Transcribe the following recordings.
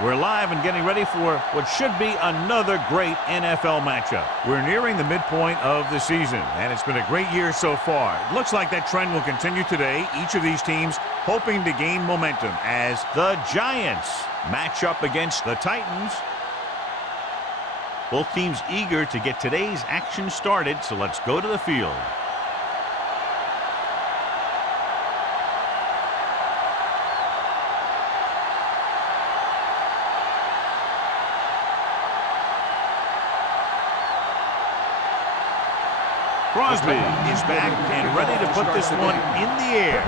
We're live and getting ready for what should be another great NFL matchup. We're nearing the midpoint of the season, and it's been a great year so far. It looks like that trend will continue today. Each of these teams hoping to gain momentum as the Giants match up against the Titans. Both teams eager to get today's action started, so let's go to the field. Crosby is back and ready to put this one in the air.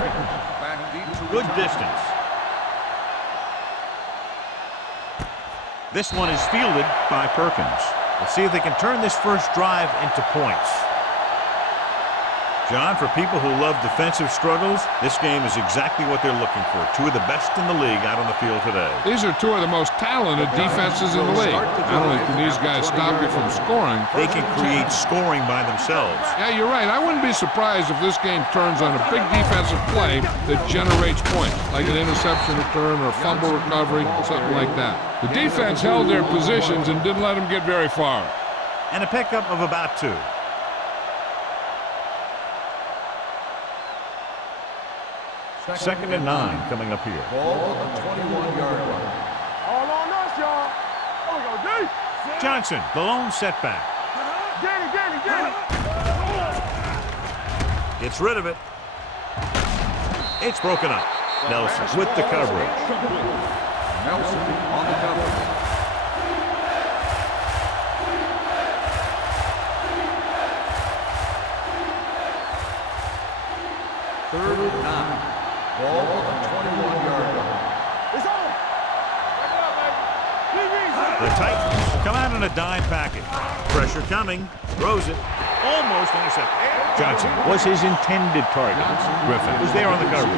Good distance. This one is fielded by Perkins. Let's see if they can turn this first drive into points. John, for people who love defensive struggles, this game is exactly what they're looking for. Two of the best in the league out on the field today. These are two of the most talented defenses in the league. Not only can these guys stop you from scoring, they can create scoring by themselves. Yeah, you're right. I wouldn't be surprised if this game turns on a big defensive play that generates points, like an interception return or a fumble recovery, something like that. The defense held their positions and didn't let them get very far. And a pickup of about 2. Second and 9 coming up here. Ball on the 21-yard line. All on us, y'all. There we go, D. Johnson, the lone setback. Get it. Gets rid of it. It's broken up. Nelson with the coverage. Nelson on the coverage. Third and 9. Ball on the 21-yard line. It's on. The Titans come out in a dime package. Pressure coming. Throws it. Almost intercepted. Johnson was his intended target. Griffin was there on the coverage.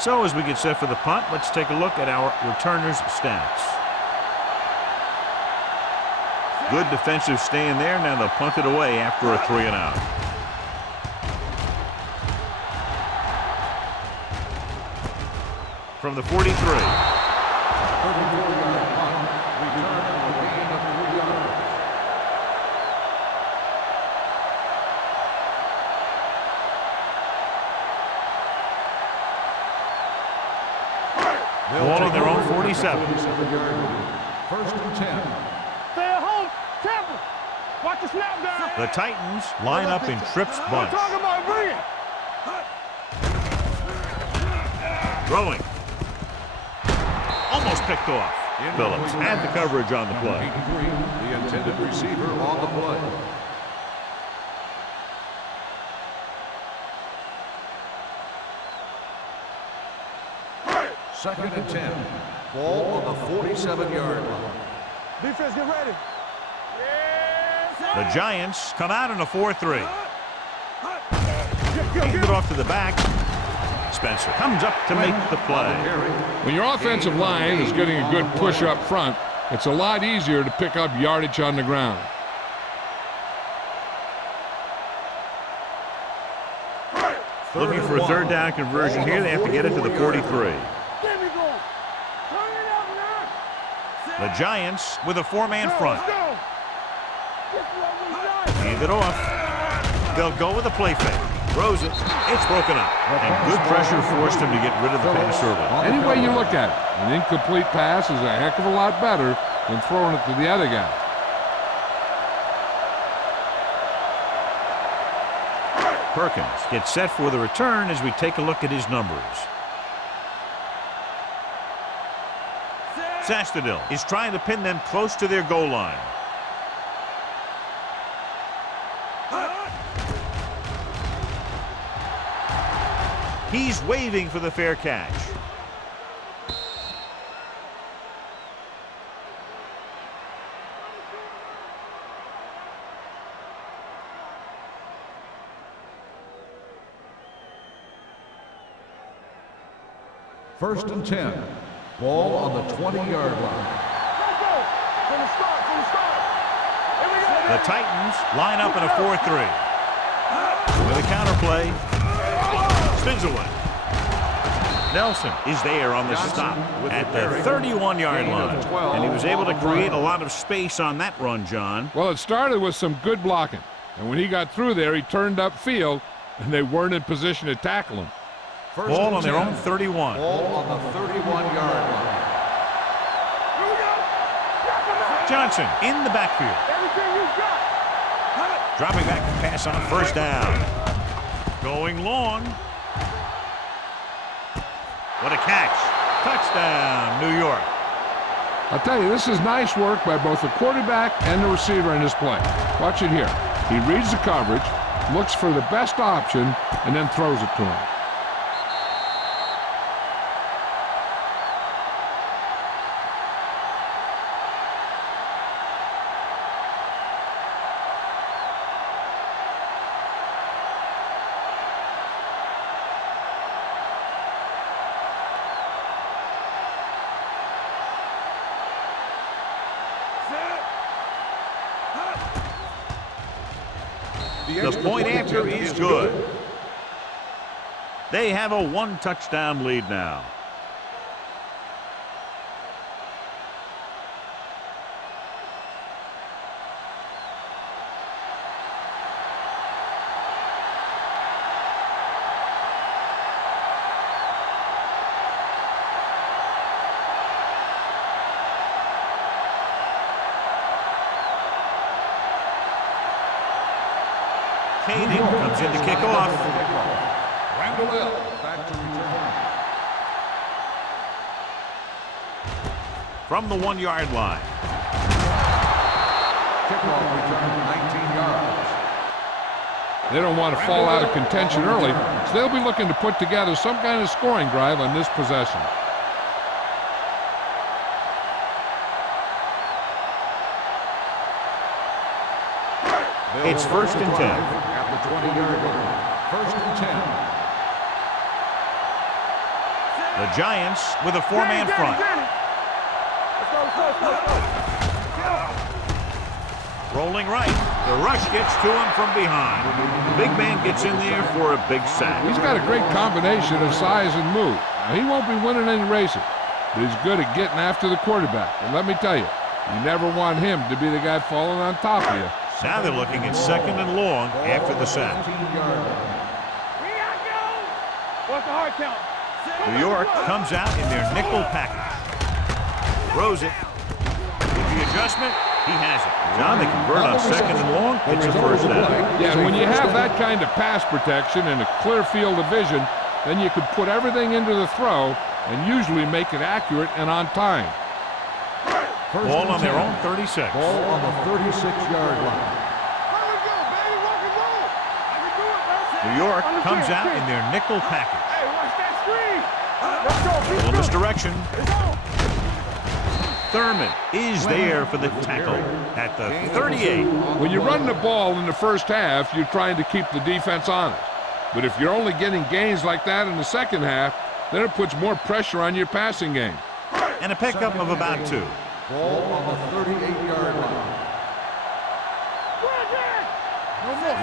So as we get set for the punt, let's take a look at our returners' stats. Good defensive stand there. Now they'll punt it away after a 3-and-out. From the 43. 34-yard punt. Return on a gain of 3 yards. Ball on their own 47. First and 10. Stay at home. Tampa. Watch the snap down. The Titans line up in trips bunch. Talking about bring it. Throwing. Almost picked off. Phillips had the coverage on the play. The intended receiver on the play. Second and 10. Ball on the 47-yard line. Defense, get ready. The Giants come out in a 4-3. Hand it off to the back. Spencer comes up to make the play. When your offensive line is getting a good push up front, it's a lot easier to pick up yardage on the ground. Looking for a third down conversion here. They have to get it to the 43. The Giants with a 4-man front. Hand it off. They'll go with a play fake. Throws it. It's broken up. And good pressure forced him to get rid of the pass early. Any way you look at it, an incomplete pass is a heck of a lot better than throwing it to the other guy. Perkins gets set for the return as we take a look at his numbers. Sastadil is trying to pin them close to their goal line. He's waving for the fair catch. First and 10. Ball on the 20-yard line. From the start. Here we go. The Titans line up in a 4-3. With a counter play. Spins away. Nelson is there on the stop at the 31-yard line. And he was able to create a lot of space on that run, John. Well, it started with some good blocking. And when he got through there, he turned upfield, and they weren't in position to tackle him. Ball on their own 31. Ball on the 31-yard line. Johnson in the backfield. Dropping back to pass on first down. Going long. What a catch. Touchdown, New York. I'll tell you, this is nice work by both the quarterback and the receiver in this play. Watch it here. He reads the coverage, looks for the best option, and then throws it to him. The point after is good. They have a one-touchdown lead now. Caden comes in to kick off. Randall back to return. From the 1-yard line. Kickoff return 19 yards. They don't want to fall out of contention early, so they'll be looking to put together some kind of scoring drive on this possession. It's 1st and 10. At the 20-yard line. 1st and 10. The Giants with a 4-man front. Rolling right. The rush gets to him from behind. The big man gets in there for a big sack. He's got a great combination of size and move. Now, he won't be winning any races, but he's good at getting after the quarterback. And let me tell you, you never want him to be the guy falling on top of you. Now they're looking at 2nd and long after the sack. What's the hard count? New York comes out in their nickel package. Throws it. With the adjustment, he has it. John, they convert on 2nd and long. It's a first down. Yeah, when you have that kind of pass protection and a clear field of vision, then you could put everything into the throw and usually make it accurate and on time. Ball on their own 36. Ball on the 36-yard line. New York comes out in their nickel package. Hey, watch that screen. A little misdirection. Thurman is there for the tackle at the 38. When you run the ball in the first half, you're trying to keep the defense honest. But if you're only getting gains like that in the second half, then it puts more pressure on your passing game. And a pickup of about 2. Ball on the 38-yard line.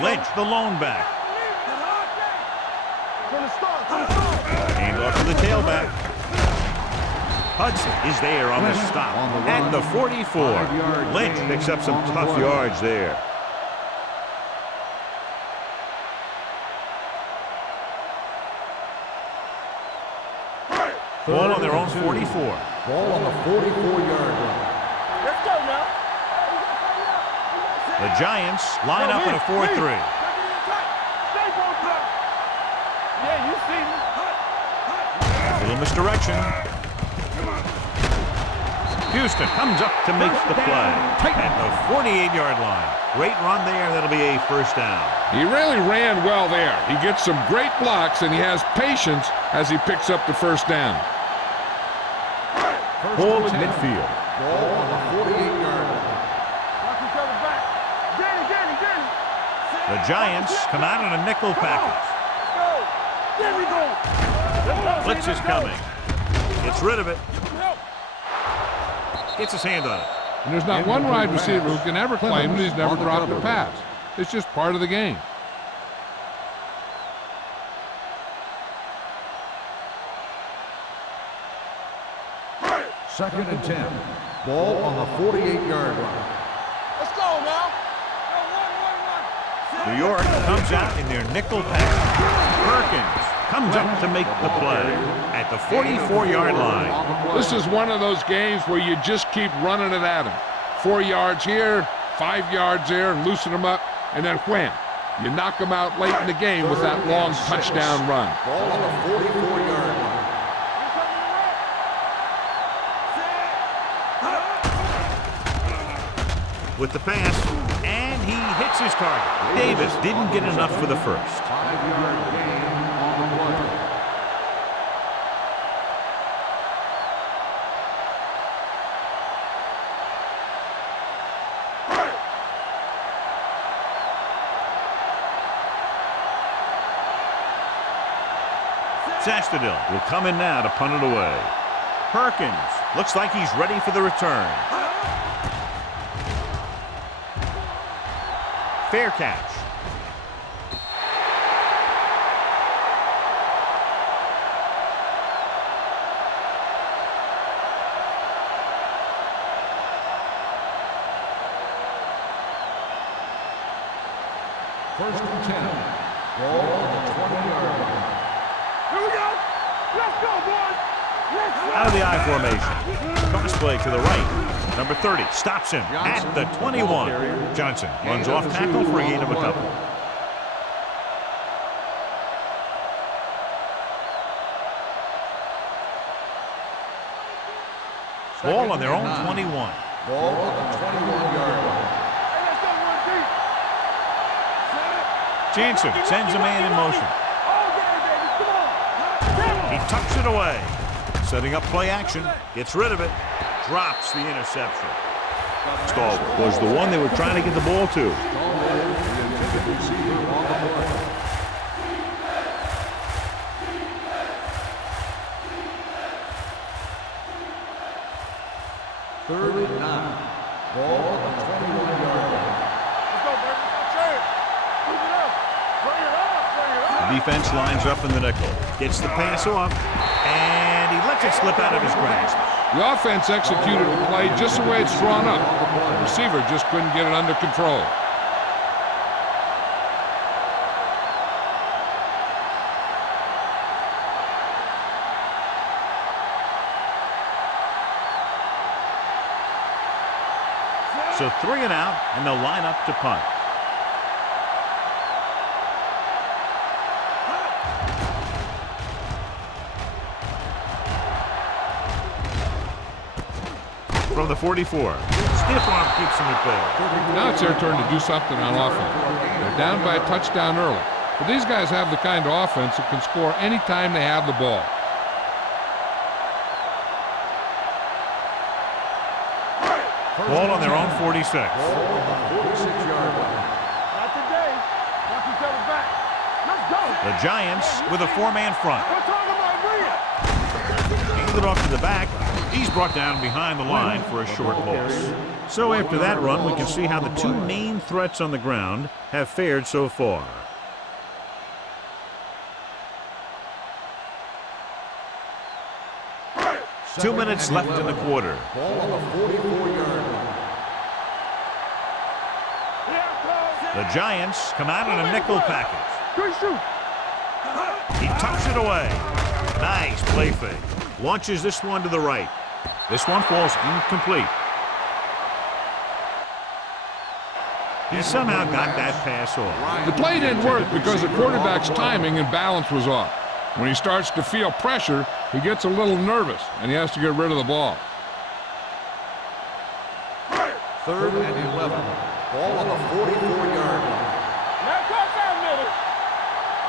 Lynch, the lone back. Hand off to the tailback. Hudson is there on the stop at the 44. Lynch picks up some tough yards there. Ball on their own 44. Ball on the 44-yard line. Let's go now. The Giants line up in a 4-3. Yeah, you see me. Little misdirection. Houston comes up to make the play at the 48-yard line. Great run there. That'll be a first down. He really ran well there. He gets some great blocks, and he has patience as he picks up the first down. Ball at midfield. Ball on the 48-yard line. Watch each other back. Danny. The Giants come out in a nickel package. There we go. Blitz is coming. Gets rid of it. Gets his hand on it. And there's not one wide receiver who can ever claim that he's never dropped a pass. It's just part of the game. Second and 10. Ball on the 48-yard line. Let's go now. New York comes out in their nickel package. Perkins comes up to make the play at the 44-yard line. This is one of those games where you just keep running it at him. 4 yards here, 5 yards there, and loosen them up, and then wham. You knock them out late in the game with that long touchdown run. Ball on the 44-yard line. With the pass, and he hits his target. Davis didn't get enough for the first. 5-yard gain on the play. Sastadil will come in now to punt it away. Perkins looks like he's ready for the return. Fair catch. First and 10. Ball on the 20-yard line. Here we go. Let's go, boys. Let's go. Out of the I formation. Cross play to the right. Number 30 stops him at the 21. Johnson runs off tackle for a gain of a couple. Ball on their own 21. Ball on the 21-yard line. Hey, let's go, run deep. Jansen sends a man in motion. All day, baby. Come on. He tucks it away. Setting up play action. Gets rid of it. Drops the interception. Stallworth was the one they were trying to get the ball to. Third and 9. Ball on the 21-yard line. Let's go, baby. Let's go. Move it up. Bring it up. Bring it up. The defense lines up in the nickel. Gets the pass off. And he lets it slip out of his grasp. The offense executed the play just the way it's drawn up. The receiver just couldn't get it under control. So 3 and out, and they'll line up to punt. From the 44. Stiff arm keeps him at bay. Now it's their turn to do something on offense. They're down by a touchdown early. But these guys have the kind of offense that can score any time they have the ball. Ball on their own 46. Ball on the 46-yard line. Not today. Watch each other back. Let's go. The Giants with a 4-man front. We're talking about real. Handed off to the back. He's brought down behind the line for a short loss. So after that run, we can see how the two main threats on the ground have fared so far. Two minutes left in the quarter. Ball on the 44-yard line. The Giants come out in a nickel package. Good shoot. He tucks it away. Nice play fake. Launches this one to the right. This one falls incomplete. He somehow got that pass off. The play didn't work because the quarterback's timing and balance was off. When he starts to feel pressure, he gets a little nervous, and he has to get rid of the ball. Third and 11. Ball on the 44-yard line. Now cross out middle.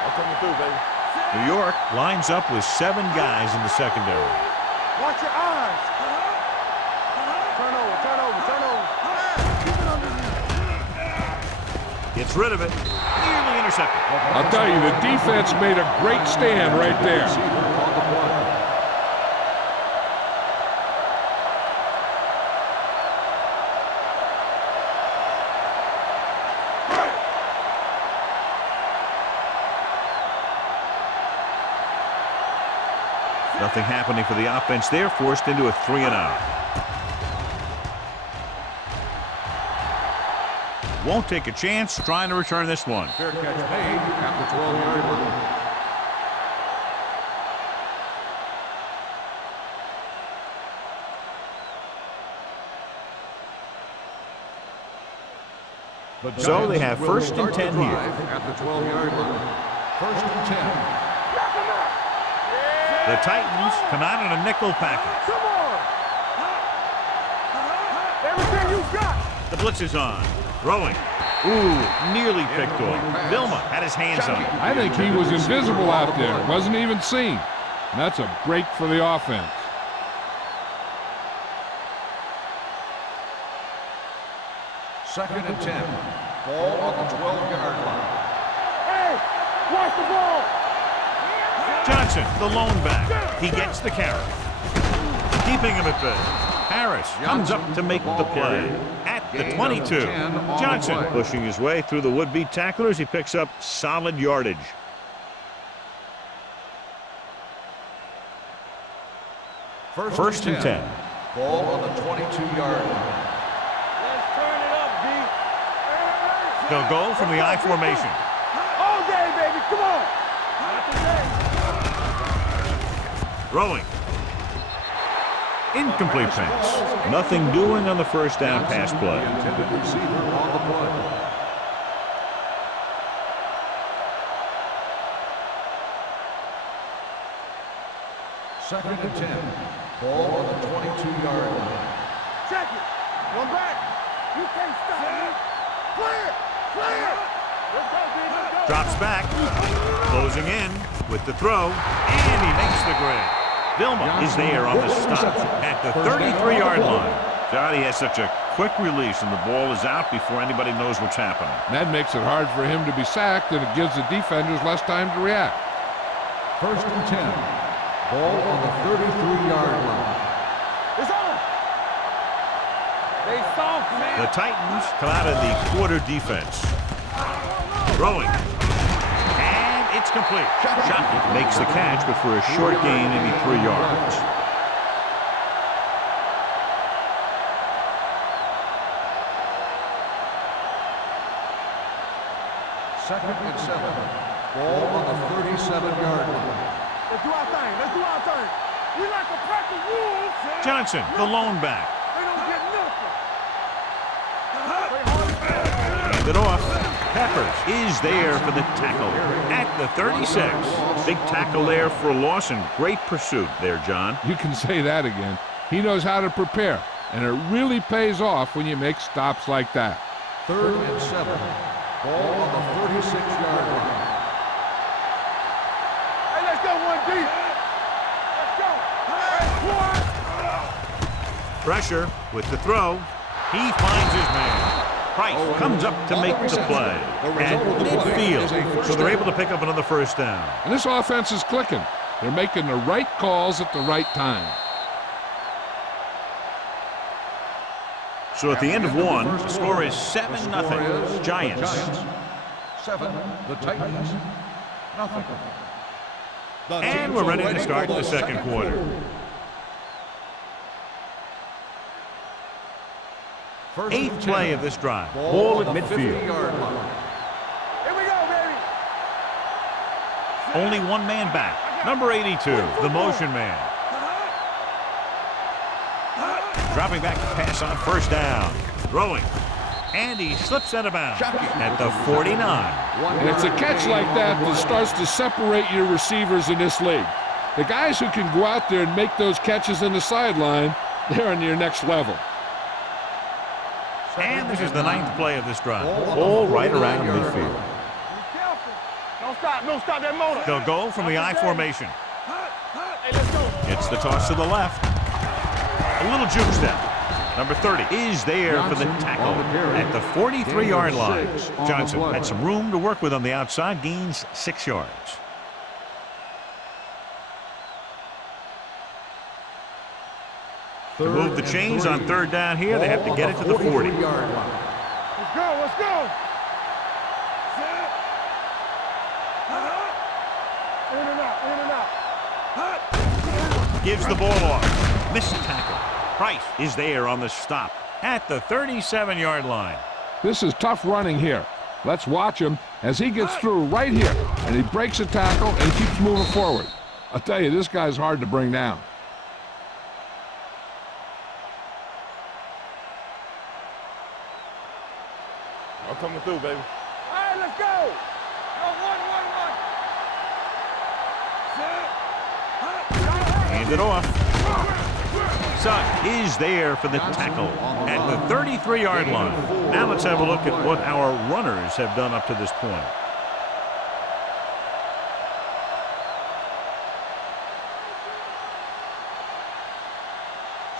I'll come through, baby. New York lines up with 7 guys in the secondary. Watch your eyes. Turn over, turn over, turn over. Keep it underneath. Gets rid of it. Nearly intercepted. I'll tell you, the defense made a great stand right there. Nothing happening for the offense there, forced into a 3-and-out. Won't take a chance trying to return this one. Fair catch made at the 12-yard line. So they have first and 10 here. At the 12-yard line. First and 10. The Titans come out in a nickel package. Come on. Everything you got. The blitz is on. Throwing. Ooh, nearly picked off. Vilma had his hands on it. I think he was invisible out there. Wasn't even seen. And that's a break for the offense. Second and 10. Ball on the 12-yard line. Hey, watch the ball. Johnson, the lone back. He gets the carry. Keeping him at bay. Harris comes up to make the play. At the 22. Johnson pushing his way through the would-be tacklers. He picks up solid yardage. First and 10. Ball on the 22-yard line. Let's turn it up, D. They'll go from the I formation. All day, baby. Come on. Throwing. Incomplete pass. Nothing doing on the first down pass play. Intended receiver on the play. Second and 10. Ball on the 22-yard line. Check it. One back. You can't stop me. Clear. Clear. Let's go, D. Let's go. Drops back. Closing in with the throw. And he makes the grade. Vilma is there on the stop at the 33-yard line. Johnny has such a quick release, and the ball is out before anybody knows what's happening. That makes it hard for him to be sacked, and it gives the defenders less time to react. First and 10. Ball on the 33-yard line. It's on. They soft, man. The Titans come out of the quarter defense. Throwing. And it's complete. Shotton makes the catch, but for a short gain, maybe 3 yards. Second and 7. Ball on the 37-yard line. Let's do our thing. Let's do our thing. We like to practice rules. Johnson, the lone back. They don't get nothing. Hand it off. Peppers is there for the tackle at the 36. Big tackle there for a loss and great pursuit there, John. You can say that again. He knows how to prepare, and it really pays off when you make stops like that. Third and 7. Ball on the 36-yard line. Hey, let's go, 1D. Let's go. Pressure with the throw. He finds his man. Price comes up to make the play at midfield, so they're able to pick up another first down. And this offense is clicking. They're making the right calls at the right time. So at the end of one, the score is 7-0. Giants. 7. The Titans. Nothing. And we're ready to start the second quarter. Eighth play of this drive. Ball at midfield. Here we go, baby. Only one man back. Number 82, the motion man. Dropping back to pass on first down. Throwing. And he slips out of bounds at the 49. And it's a catch like that that starts to separate your receivers in this league. The guys who can go out there and make those catches in the sideline, they're on your next level. And this is the ninth play of this drive. All right around midfield. Be careful. Don't stop that motor. They'll go from the I formation. Hey, let's go. Gets the toss to the left. A little juke step. Number 30 is there for the tackle at the 43-yard line. Johnson had some room to work with on the outside, gains 6 yards. To move the chains on third down here, they have to get it to the 40. Let's go. Let's go. In and out. In and out. Gives the ball off. Missed tackle. Price is there on the stop at the 37-yard line. This is tough running here. Let's watch him as he gets through right here, and he breaks a tackle and keeps moving forward. I'll tell you, this guy's hard to bring down. I'm coming through, baby. All right, let's go. Go, one. Hand it off. Sugg is there for the tackle at the 33-yard line. Now let's have a look at what our runners have done up to this point.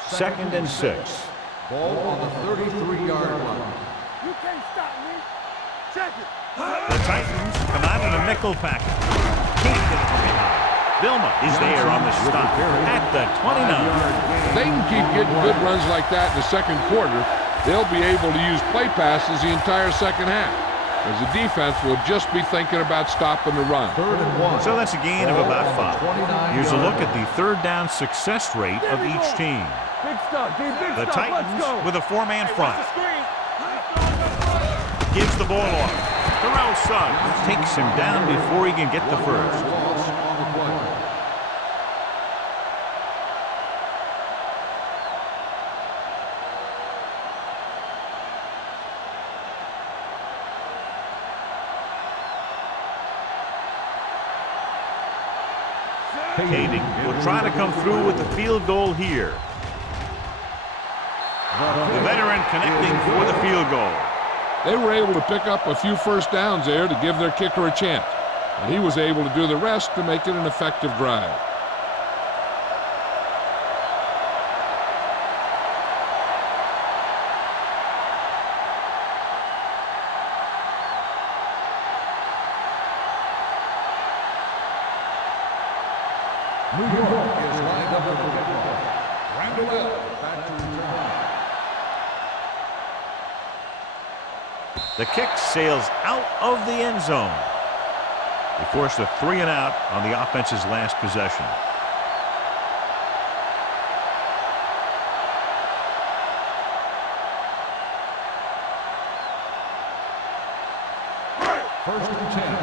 Second and 6. Ball on the 33-yard line. You can't stop me. Check it. The Titans come out in a nickel package. Can't get it from behind. Vilma is there on the stop at the 29. If they can keep getting good runs like that in the second quarter, they'll be able to use play passes the entire second half, as the defense will just be thinking about stopping the run. 3rd and 1. So that's a gain of about 5. Here's a look at the third down success rate of each team. Big stuff, D. Big The stuff. Titans with a 4-man front. Gives the ball off. Terrell Suggs takes him down before he can get the first. Loss on the play. Kading will try to come through with the field goal here. The veteran connecting for the field goal. They were able to pick up a few first downs there to give their kicker a chance, and he was able to do the rest to make it an effective drive. New York is lined up for the kickoff. Randall back to return. The kick sails out of the end zone. They forced a 3-and-out on the offense's last possession. First and 10.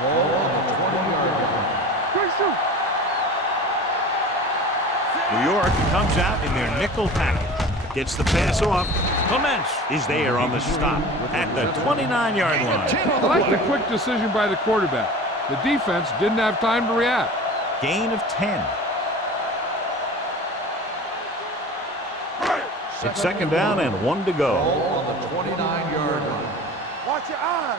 Ball on the 20-yard line. Quick shoot. New York comes out in their nickel package. Gets the pass off. Clements is there on the stop at the 29-yard line. I like the quick decision by the quarterback. The defense didn't have time to react. Gain of 10. It's second down and 1 to go. Ball on the 29-yard line. Watch your eyes.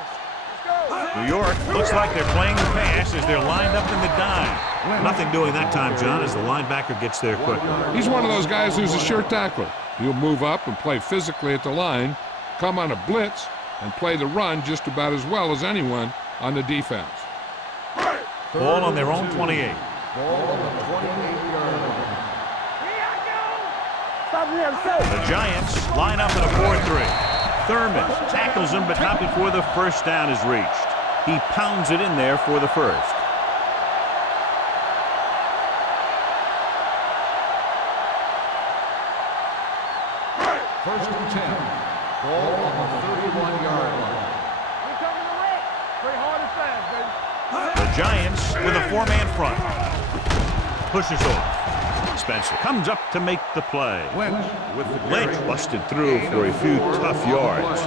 Let's go. New York looks like they're playing the pass as they're lined up in the dime. Nothing doing that time, John, as the linebacker gets there quickly. He's one of those guys who's a sure tackler. He'll move up and play physically at the line, come on a blitz, and play the run just about as well as anyone on the defense. Ball on their own 28. Ball on the 28-yard line. Stop him, say. The Giants line up in a 4-3. Thurman tackles him, but not before the first down is reached. He pounds it in there for the first. First and 10. Ball on the 31-yard line. We coming to wreck. Play hard and fast, baby. The Giants with a 4-man front. Pushes off. Spencer comes up to make the play. Lynch with the carry. Lynch busted through for a few tough yards.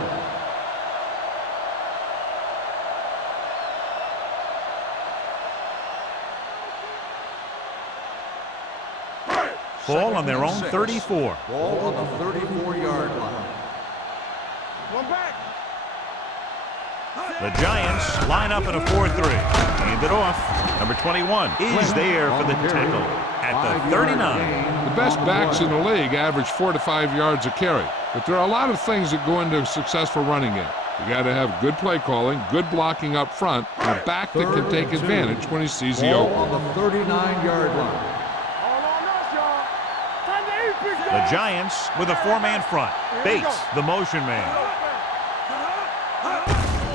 Ball on their own 34. Ball on the 34-yard line. One back. The Giants line up in a 4-3. Hand it off. Number 21 is there for the tackle at the 39. The best backs in the league average 4 to 5 yards a carry, but there are a lot of things that go into a successful running game. You got to have good play calling, good blocking up front, and a back that can take advantage when he sees the Ball opening. on the 39-yard line. All on us, y'all. Time to eat, big The dog. Giants with a 4-man front. Bates, the motion man.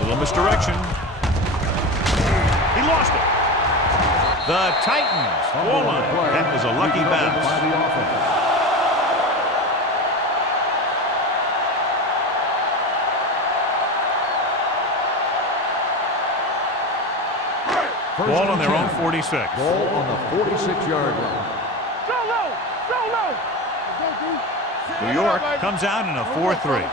Little misdirection. He lost it. The Titans goal line. That was a lucky bounce. By the offense. Ball on their own 46. Ball on the 46-yard line. New York comes out in a 4-3.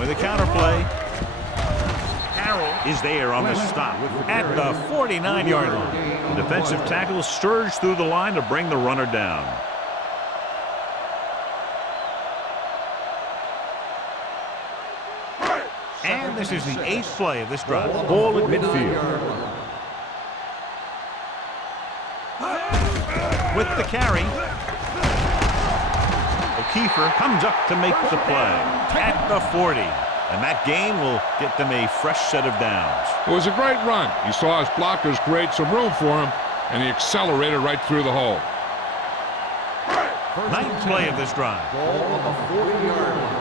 With the counter play. Carroll is there on the stop at the 49-yard line. The defensive tackle surged through the line to bring the runner down. And this is the 8th play of this drive. Ball at midfield. With the carry, O'Keefer comes up to make the play at the 40. And that gain will get them a fresh set of downs. It was a great run. He saw his blockers create some room for him, and he accelerated right through the hole. 9th play of this drive. Ball on the 40-yard line.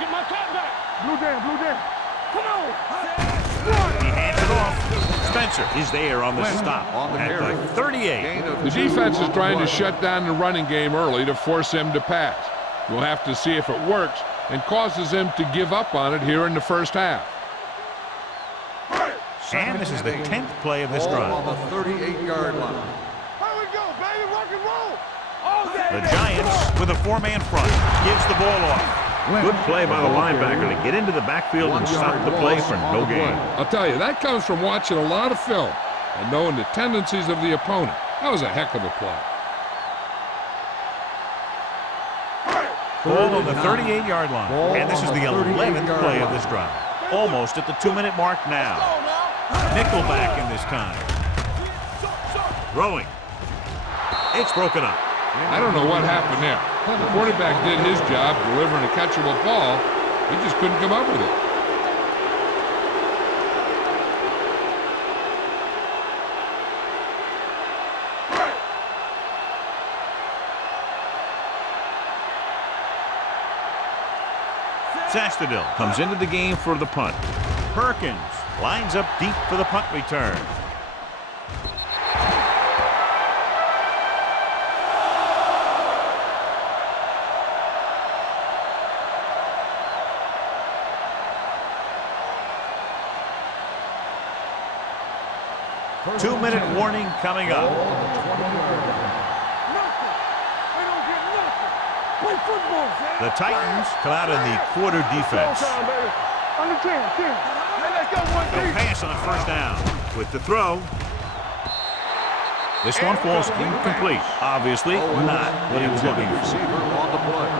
Get my cat back. Blue down. Come on. He hands it off. Spencer is there on the stop at the 38. The defense is trying to shut down the running game early to force him to pass. We'll have to see if it works and causes him to give up on it here in the first half. And this is the 10th play of this Ball drive. on the 38-yard line. Here we go, baby. Rock and roll. The Giants with a 4-man front gives the ball off. Good play by the linebacker to get into the backfield and stop the play for no gain. I'll tell you, that comes from watching a lot of film and knowing the tendencies of the opponent. That was a heck of a play. Ball on the 38-yard line. And this is the 11th play of this drive. Almost at the 2-minute mark now. Nickelback in this time. Throwing. It's broken up. I don't know what happened there. The quarterback did his job delivering a catchable ball. He just couldn't come up with it. Sastadil comes into the game for the punt. Perkins lines up deep for the punt return. Two-minute warning coming up. The Titans come out in the quarter defense. They'll pass on first down. With the throw. This one falls incomplete. Obviously not what he was looking for. Receiver on the play.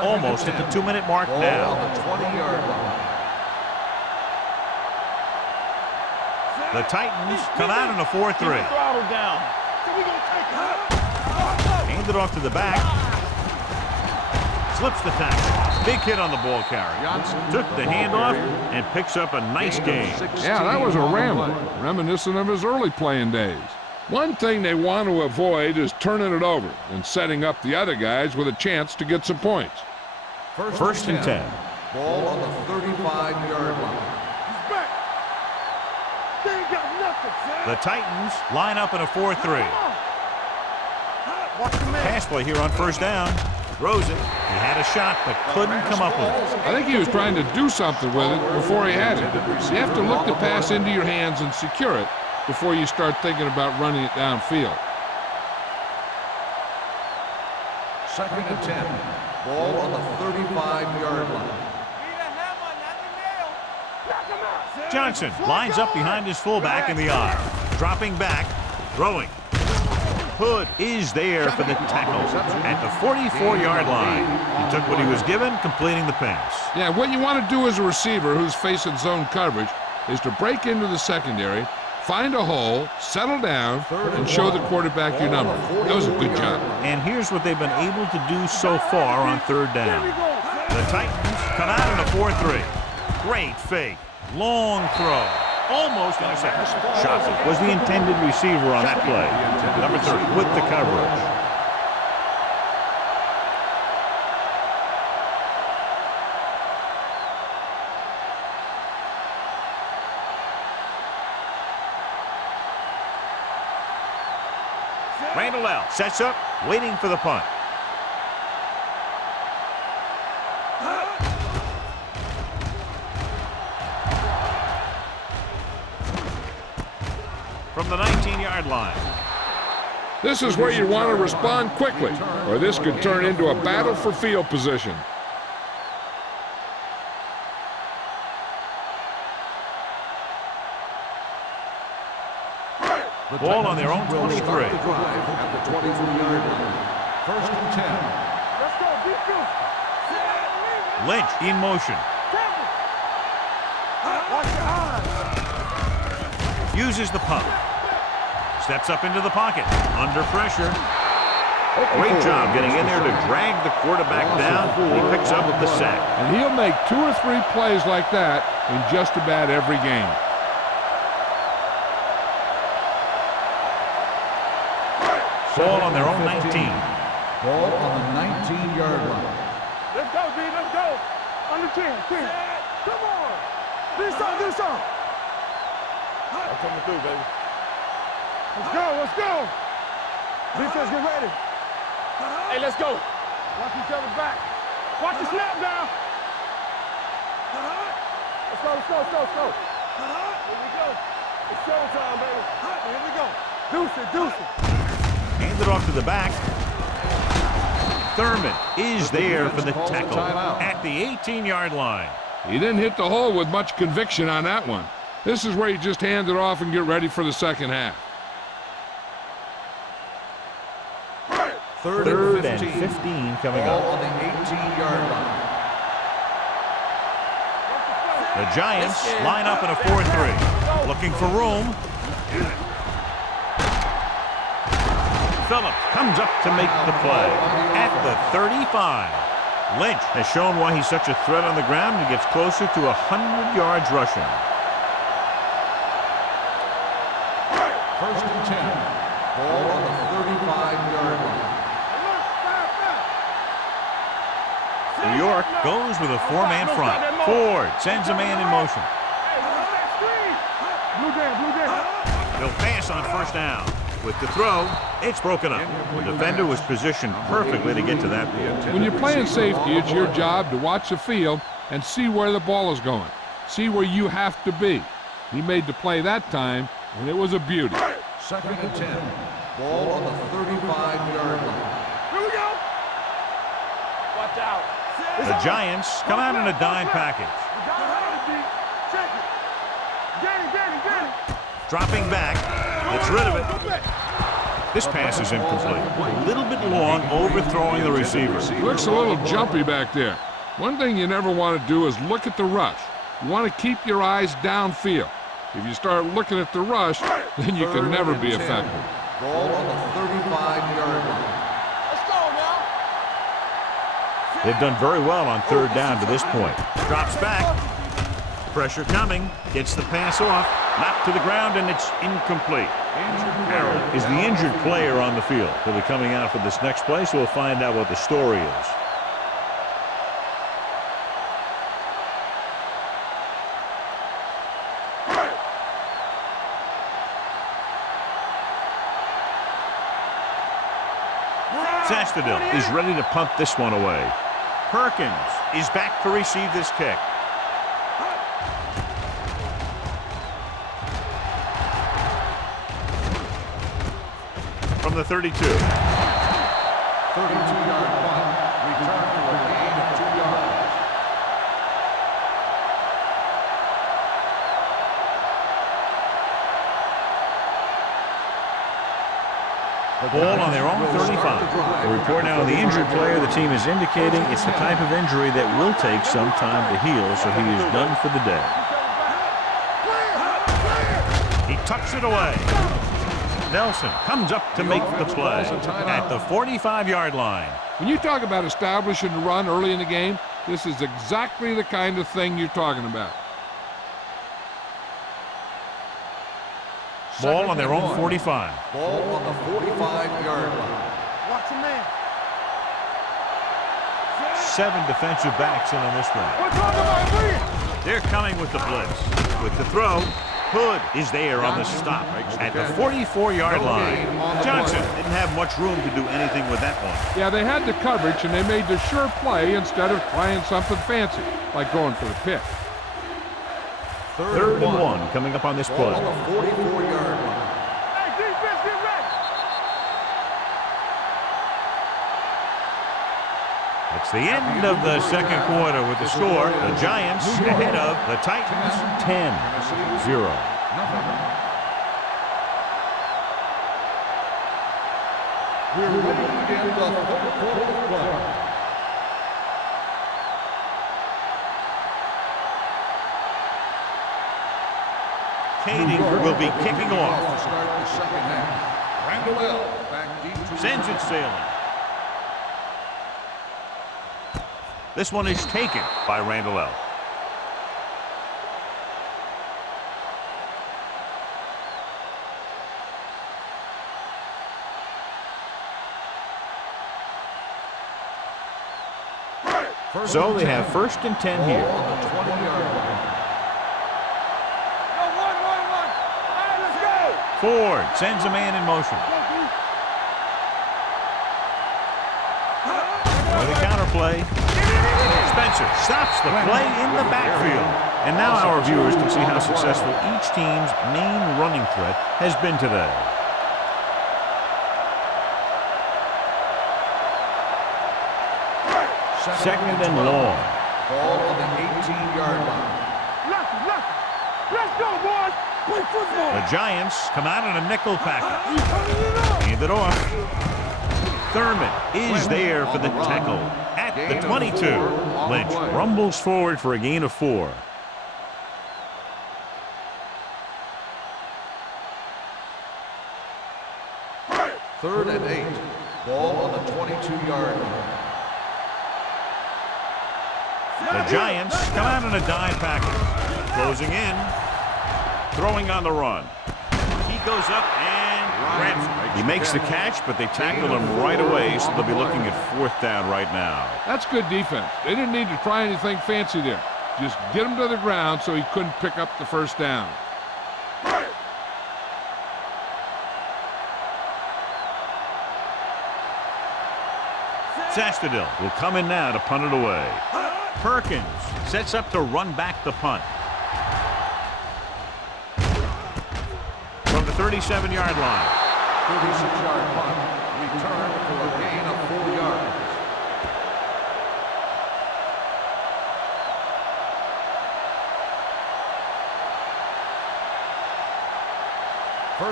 Almost at the 2-minute mark now. On the 20-yard line. The Titans come out in a 4-3. Hand it off to the back. Slips the tackle. Big hit on the ball carrier. Took the handoff and picks up a nice gain. Yeah, that was a ramble, reminiscent of his early playing days. One thing they want to avoid is turning it over and setting up the other guys with a chance to get some points. First and 10. Ball on the 35-yard line. The Titans line up in a 4-3. Pass play here on first down. Throws it. He had a shot but couldn't come up with it. I think he was trying to do something with it before he had it. You have to look the pass into your hands and secure it before you start thinking about running it downfield. Second and 10. Ball on the 35-yard line. Johnson lines up behind his fullback in the I. Dropping back. Throwing. Hood is there for the tackle at the 44-yard line. He took what he was given, completing the pass. Yeah, what you want to do as a receiver who's facing zone coverage is to break into the secondary, find a hole, settle down, and show the quarterback your number. That was a good job. And here's what they've been able to do so far on third down. The Titans come out in a 4-3. Great fake. Long throw. Almost intercepted. Shotzi was the intended receiver on that play. Number 30 with the coverage. Parallel. Sets up, waiting for the punt. From the 19-yard line. This is where you want to respond quickly, or this could turn into a battle for field position. Ball on their own 23. At the 23-yard line. First and 10. Let's go, defense. Lynch in motion. Watch your eyes. Uses the pump. Steps up into the pocket. Under pressure. Great job getting in there to drag the quarterback down. He picks up the sack. And he'll make 2 or 3 plays like that in just about every game. Ball on their own 19. Ball on the 19-yard line. Let's go, D. Let's go. Under 10. Come on. Do something. Do something. I'm coming through, baby. Let's go. Let's go. Defense, get ready. Hey, let's go. Watch each other back. Watch the snap down. Let's go. Let's go. Let's go. Let's go. Here we go. It's showtime, baby. Here we go. Deuce it. Deuce it. Handed off to the back. Thurman is there for the tackle at the 18-yard line. He didn't hit the hole with much conviction on that one. This is where you just hand it off and get ready for the second half. Third and 15 coming Ball up. on the 18-yard line. The Giants line up in a 4-3. Looking for room. Phillips comes up to make the play at the 35. Lynch has shown why he's such a threat on the ground and gets closer to 100 yards rushing. First and 10. Ball on the 35-yard line. New York goes with a 4-man front. Ford sends a man in motion. He'll pass on first down. With the throw, it's broken up. The defender was positioned perfectly to get to that point. When you're playing safety, it's your job to watch the field and see where the ball is going. See where you have to be. He made the play that time, and it was a beauty. Second and 10. Ball on the 35-yard line. Here we go. Watch out. The Giants come out in a dime package. Check it. Get it. Dropping back, gets rid of it. This pass is incomplete. A little bit long, overthrowing the receiver. Looks a little jumpy back there. One thing you never want to do is look at the rush. You want to keep your eyes downfield. If you start looking at the rush, then you can never be effective. Ball on the 35-yard line. Let's go now. They've done very well on third down to this point. Drops back. Pressure coming. Gets the pass off. Knocked to the ground, and it's incomplete. Harold is the injured player on the field. He'll be coming out for this next play, so we'll find out what the story is. Sastadil is ready to punt this one away. Perkins is back to receive this kick. From the 32. 32-yard punt. Return for a gain of 2 yards. Ball on their own 35. The report now on the injured player, the team is indicating it's the type of injury that will take some time to heal, so he is done for the day. He tucks it away. Nelson comes up to make the play at the 45-yard line. When you talk about establishing the run early in the game, this is exactly the kind of thing you're talking about. Ball on their own 45. Ball on the 45-yard line. Watch him, man. 7 defensive backs in on this one. We're talking about three. They're coming with the blitz. With the throw, Hood is there on the stop at the 44-yard line. Johnson didn't have much room to do anything with that one. Yeah, they had the coverage, and they made the sure play instead of trying something fancy, like going for the pick. Third and one coming up on this play. On the 44-yard line. Hey, defense, get ready. It's the end of the second quarter with the score. The Giants ahead of the Titans 10-0. We're ready to begin the third quarter of play. Katie will be kicking off. To start the second half. Randall back deep to Sends it sailing. This one is taken by Randall L. So they have first and 10 here. on the 20-yard line. Go, one. All right, let's go. Ford sends a man in motion. With a counter play. Spencer stops the play in the backfield. And now our viewers can see how successful each team's main running threat has been today. Second and long. Ball on the 18-yard line. Lucky. Let's go, boys. Play football. The Giants come out in a nickel package. Hand it off. Thurman is there for the tackle at the 22. Lynch rumbles forward for a gain of 4. Third and 8. Ball on the 22-yard line. The Giants come out in a dime package. Closing in. Throwing on the run. He goes up and grabs it. He makes the catch, but they tackle him right away, so they'll be looking at fourth down right now. That's good defense. They didn't need to try anything fancy there. Just get him to the ground so he couldn't pick up the first down. Sastadil will come in now to punt it away. Perkins sets up to run back the punt. From the 37-yard line. 36-yard punt. Return for a gain of 4 yards.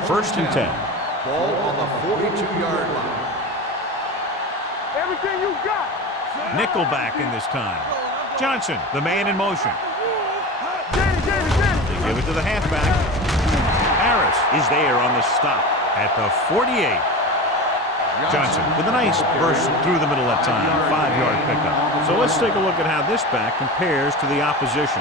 First and 10. Ball on the 42-yard line. Everything you got. Nickelback in this time. Johnson, the man in motion. Get it. They give it to the halfback. Harris is there on the stop at the 48. Johnson with a nice burst through the middle that time. 5-yard pickup. So let's take a look at how this back compares to the opposition.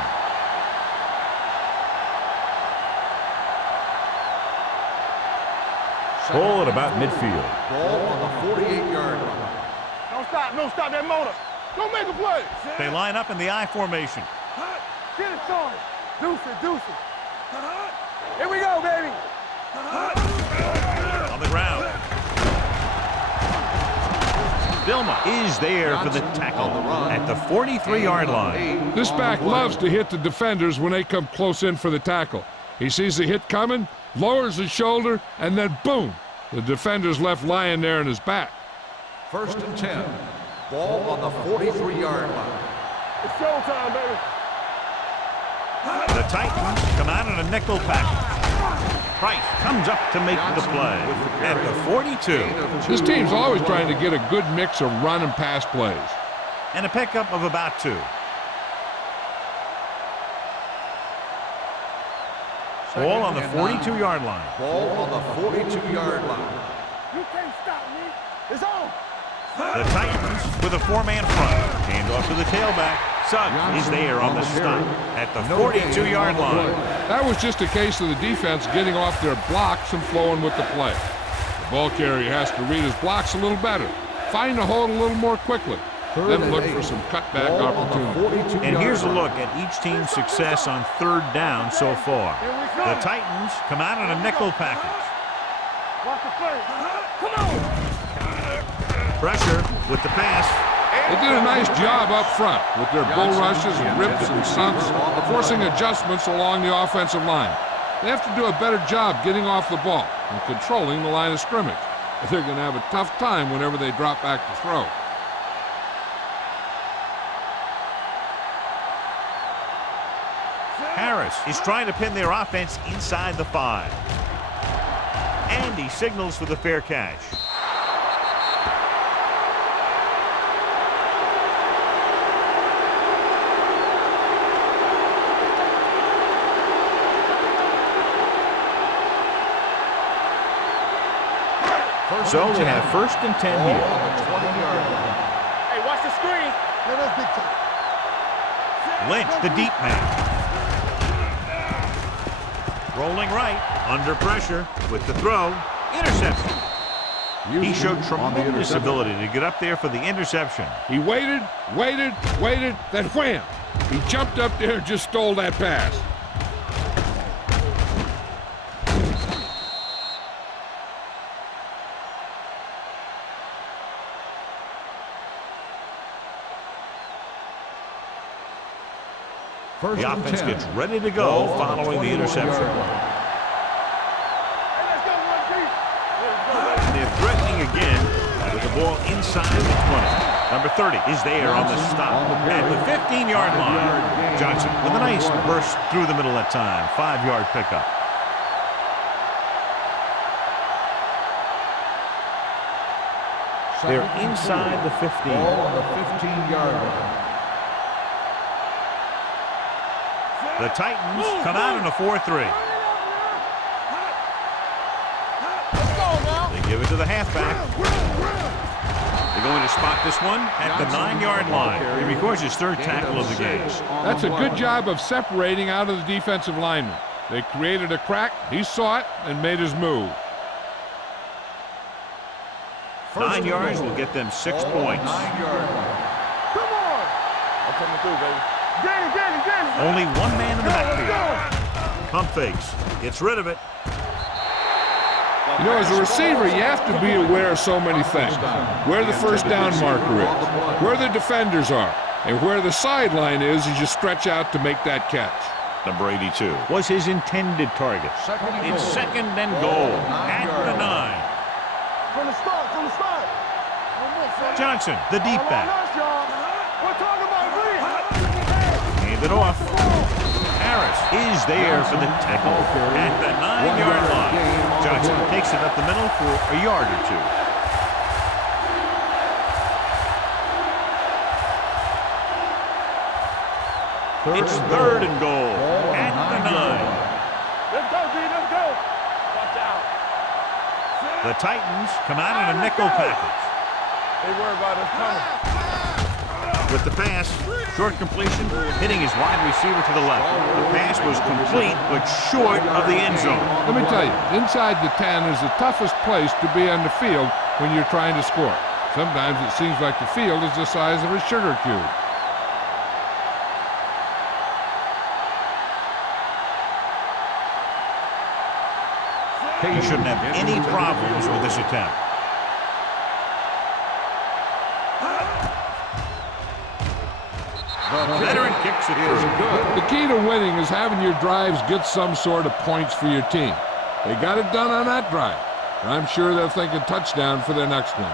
Ball at about midfield. Ball on the 48-yard line. Don't stop that motor. Don't make a play. They line up in the I formation. Get it started. Deuce it. Here we go, baby. On the ground. Dilma is there for the tackle at the 43-yard line. This back loves to hit the defenders when they come close in for the tackle. He sees the hit coming, lowers his shoulder, and then boom, the defender's left lying there in his back. First and 10. Ball on the 43-yard line. It's showtime, baby. The Titans come out in a nickel package. Price comes up to make the play at the 42. This team's always trying to get a good mix of run and pass plays. And a pickup of about 2. Ball on the 42-yard line. Ball on the 42-yard line. You can't stop me. It's on. The Titans with a 4-man front. Hand off to the tailback. Suggs is there on the stop at the 42-yard line. That was just a case of the defense getting off their blocks and flowing with the play. The ball carrier has to read his blocks a little better, find the hole a little more quickly. then look for some cutback opportunities. And here's a look at each team's success on third down so far. The Titans come out in a nickel package. Watch the play. Come on. Pressure with the pass. They did a nice job up front with their bull rushes and rips and stunts, forcing adjustments along the offensive line. They have to do a better job getting off the ball and controlling the line of scrimmage. They're going to have a tough time whenever they drop back to throw. Harris is trying to pin their offense inside the 5. And he signals for the fair catch. So we have 1st and 10 here. Hey, watch the screen. Lynch, the deep man. Rolling right, under pressure with the throw. Interception. He showed tremendous ability to get up there for the interception. He waited, then wham! He jumped up there and just stole that pass. The offense gets ready to go following the interception. And they're threatening again with the ball inside the 20. Number 30 is there on the stop at the 15-yard line. Johnson with a nice burst through the middle that time. 5-yard pickup. They're inside the 15. On the 15-yard line. The Titans come out in a 4-3. They give it to the halfback. They're going to spot this one at the 9-yard line. He records his 3rd tackle of the game. That's a good job of separating out of the defensive lineman. They created a crack, he saw it, and made his move. 9 yards will get them 6 points. 9-yard line. Come on. I'm coming through, baby. Get it. Only one man in the backfield. Pump fakes. Gets rid of it. You know, as a receiver, you have to be aware of so many things. Where the first down marker is, where the defenders are, and where the sideline is as you stretch out to make that catch. Number 82 was his intended target. It's 2nd and goal at the 9. From the start. Johnson, the deep back. We're talking about me. Hand it off. Harris is there for the tackle at the 9-yard line. Johnson takes it up the middle for a yard or 2. It's 3rd and goal at the 9. Let's go, D. Let's go. Watch out. The Titans come out in a nickel package. They worry about us coming. With the pass, short completion, hitting his wide receiver to the left. The pass was complete, but short of the end zone. Let me tell you, inside the 10 is the toughest place to be on the field when you're trying to score. Sometimes it seems like the field is the size of a sugar cube. He shouldn't have any problems with this attempt. Veteran kicks it through. The key to winning is having your drives get some sort of points for your team. They got it done on that drive. I'm sure they'll think a touchdown for their next one.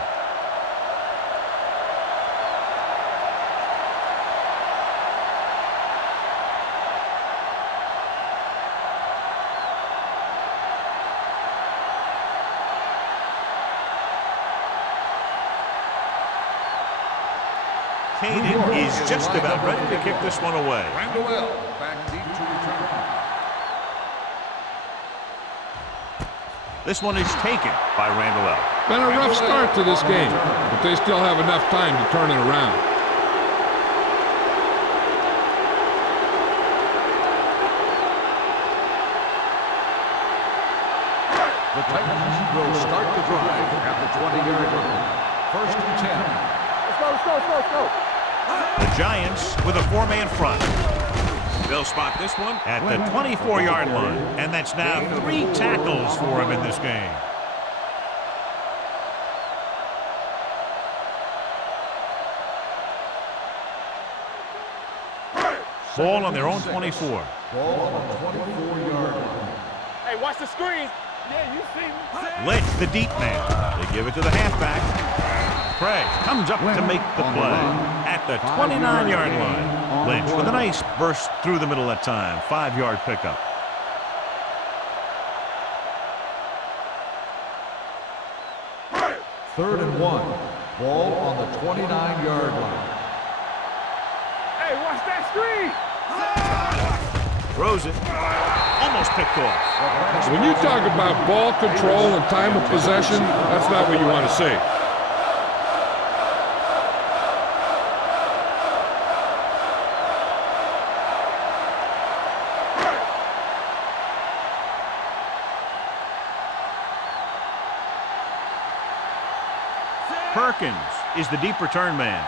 Caden is just about ready to kick this one away. Randall back deep to return. This one is taken by Randall. Been a rough start to this game, but they still have enough time to turn it around. The Titans will start the drive at the 20-yard line. 1st and 10. Let's go, The Giants with a 4-man front. They'll spot this one at the 24-yard line. And that's now 3 tackles for him in this game. Ball on their own 24. Ball on the 24-yard line. Hey, watch the screen. Yeah, you see me. Lynch, the deep man. They give it to the halfback. Craig comes up to make the play at the 29-yard line. Lynch with a nice burst through the middle that time. 5-yard pickup. Third and 1. Ball on the 29-yard line. Hey, watch that screen. Throws it. Almost picked off. When you talk about ball control and time of possession, that's not what you want to see. Perkins is the deep return man.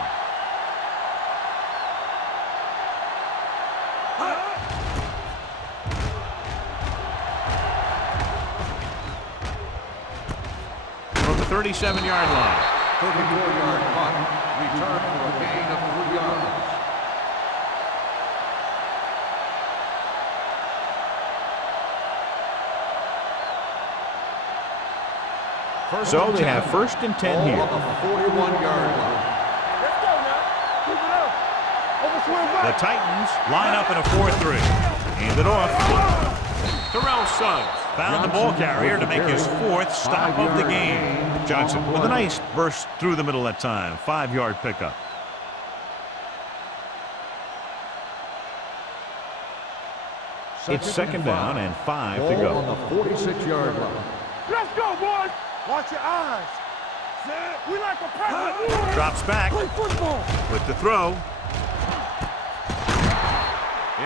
From the 37-yard line. 34-yard punt. Return for a gain of 3 yards. So they have 1st and 10 here. Ball on the 41-yard line. Let's go now. Keep it up. Overswing The back. Titans line up in a 4-3. Hand it off. Terrell Suggs found the ball carrier to make his 4th stop of the game. Johnson with a nice burst through the middle that time. 5-yard pickup. It's 2nd down and 5 to Ball on go. the 46-yard line. Let's go, boys. Watch your eyes. We like a pack. Drops back Play football. with the throw.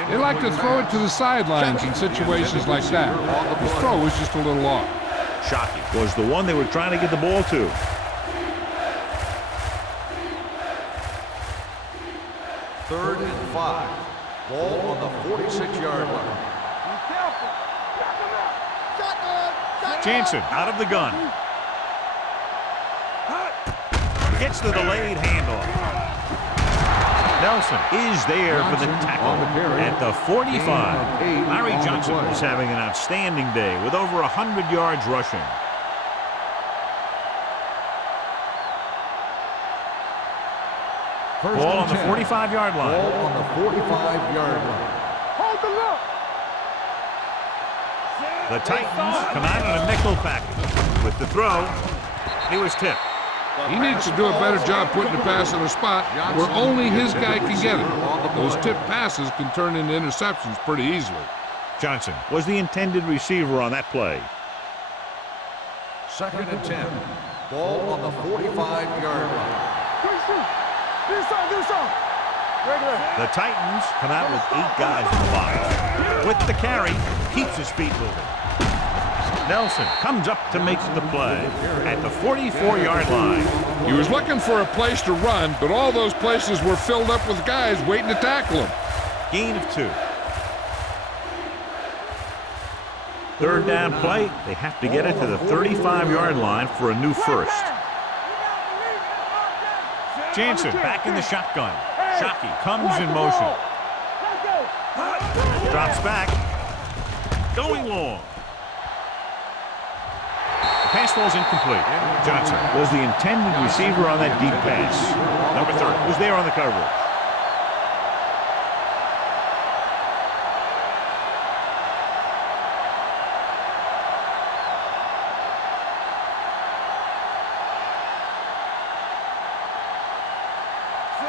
They like to throw it to the sidelines in situations like that. His throw was just a little off. Shockey was the one they were trying to get the ball to. Third and 5. Ball on the 46-yard line. Be careful. Jansen out of the gun. Gets the delayed handoff. Nelson is there for the tackle at the 45. Larry Johnson is having an outstanding day with over 100 yards rushing. Ball on the 45-yard line. Ball on the 45-yard line. Hold the look. The Titans come out in a nickel package. With the throw, he was tipped. He needs to do a better job putting the pass in a spot where only his guy can get it. Those tipped passes can turn into interceptions pretty easily. Johnson was the intended receiver on that play. 2nd and 10. Ball on the 45-yard line. Quick shoot. Do something. Regular. The Titans come out with 8 guys in the box. With the carry, keeps his feet moving. Nelson comes up to make the play at the 44-yard line. He was looking for a place to run, but all those places were filled up with guys waiting to tackle him. Gain of 2. 3rd down play. They have to get it to the 35-yard line for a new 1st. Jansen back in the shotgun. Shockey comes in motion. Drops back. Going long. The pass falls incomplete. Johnson was the intended receiver on that deep pass. Number 30 was there on the coverage.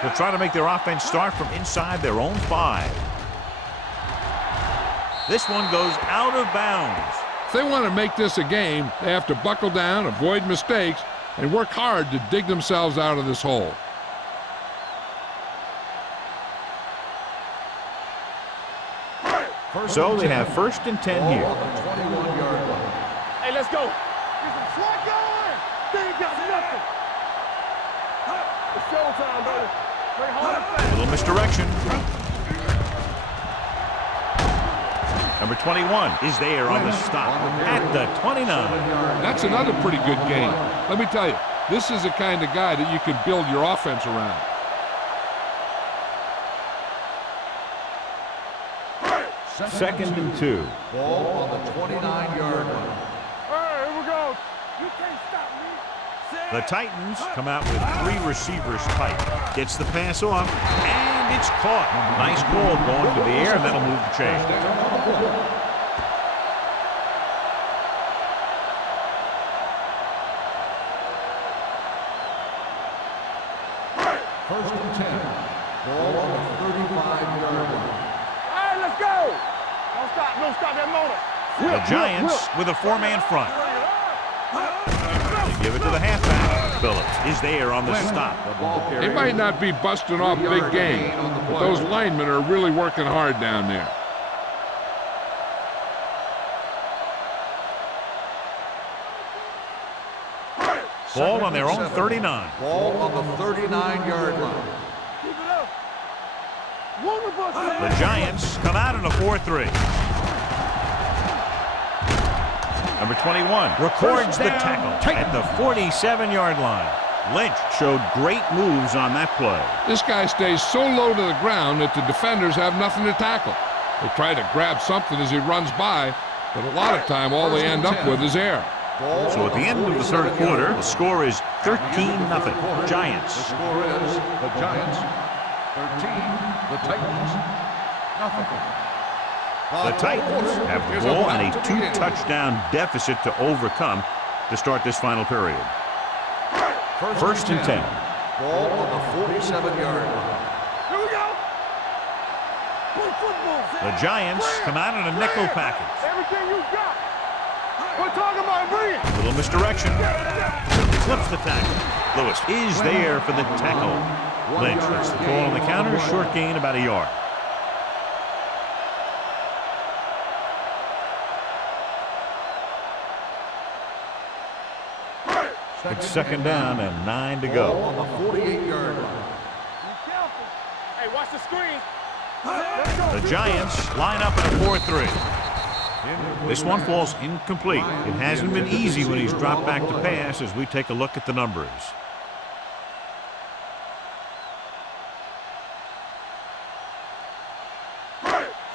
They'll try to make their offense start from inside their own 5. This one goes out of bounds. If they want to make this a game, they have to buckle down, avoid mistakes, and work hard to dig themselves out of this hole. So they have 1st and 10 here. Ball on the 21-yard line. Hey, let's go. Get some slack going. They ain't got nothing. It's showtime, baby. Play hard and A fast. little misdirection. Number 21 is there on the stop at the 29. That's another pretty good game. Let me tell you, this is the kind of guy that you can build your offense around. Second and 2. Ball on the 29-yard line. All right, here we go. You can't stop me. The Titans come out with 3 receivers tight. Gets the pass off, and it's caught. Nice call going to the air, and that'll move the chain. First and 10. Ball on the 35-yard line. All right, let's go. Don't stop. Don't stop that motor. The Giants with a 4-man front. They give it to the halfback. Phillips is there on the stop. They might not be busting off big game, but those linemen are really working hard down there. Ball on their own 39. Ball on the 39-yard line. Keep it up. One of us. The Giants come out in a 4-3. Number 21 records the tackle at the 47-yard line. Lynch showed great moves on that play. This guy stays so low to the ground that the defenders have nothing to tackle. They try to grab something as he runs by, but a lot of time all they end up with is air. So at the end of the third quarter, the score is 13-0. Giants. The score is the Giants 13, the Titans nothing. The Titans have the ball and a 2-touchdown deficit to overcome to start this final period. First and 10. Ball on the 47-yard line. Here we go. Play football. The Giants come out in a nickel package. Everything you got. We're talking about bringing. Little misdirection. Clips the tackle. Lewis is there for the tackle. Lynch gets the call on the counter. Short gain about a yard. It's second down and 9 to go. Ball on the 48-yard line. Be careful. Hey, watch the screen. The Giants line up in a 4-3. This one falls incomplete. It hasn't been easy when he's dropped back to pass as we take a look at the numbers.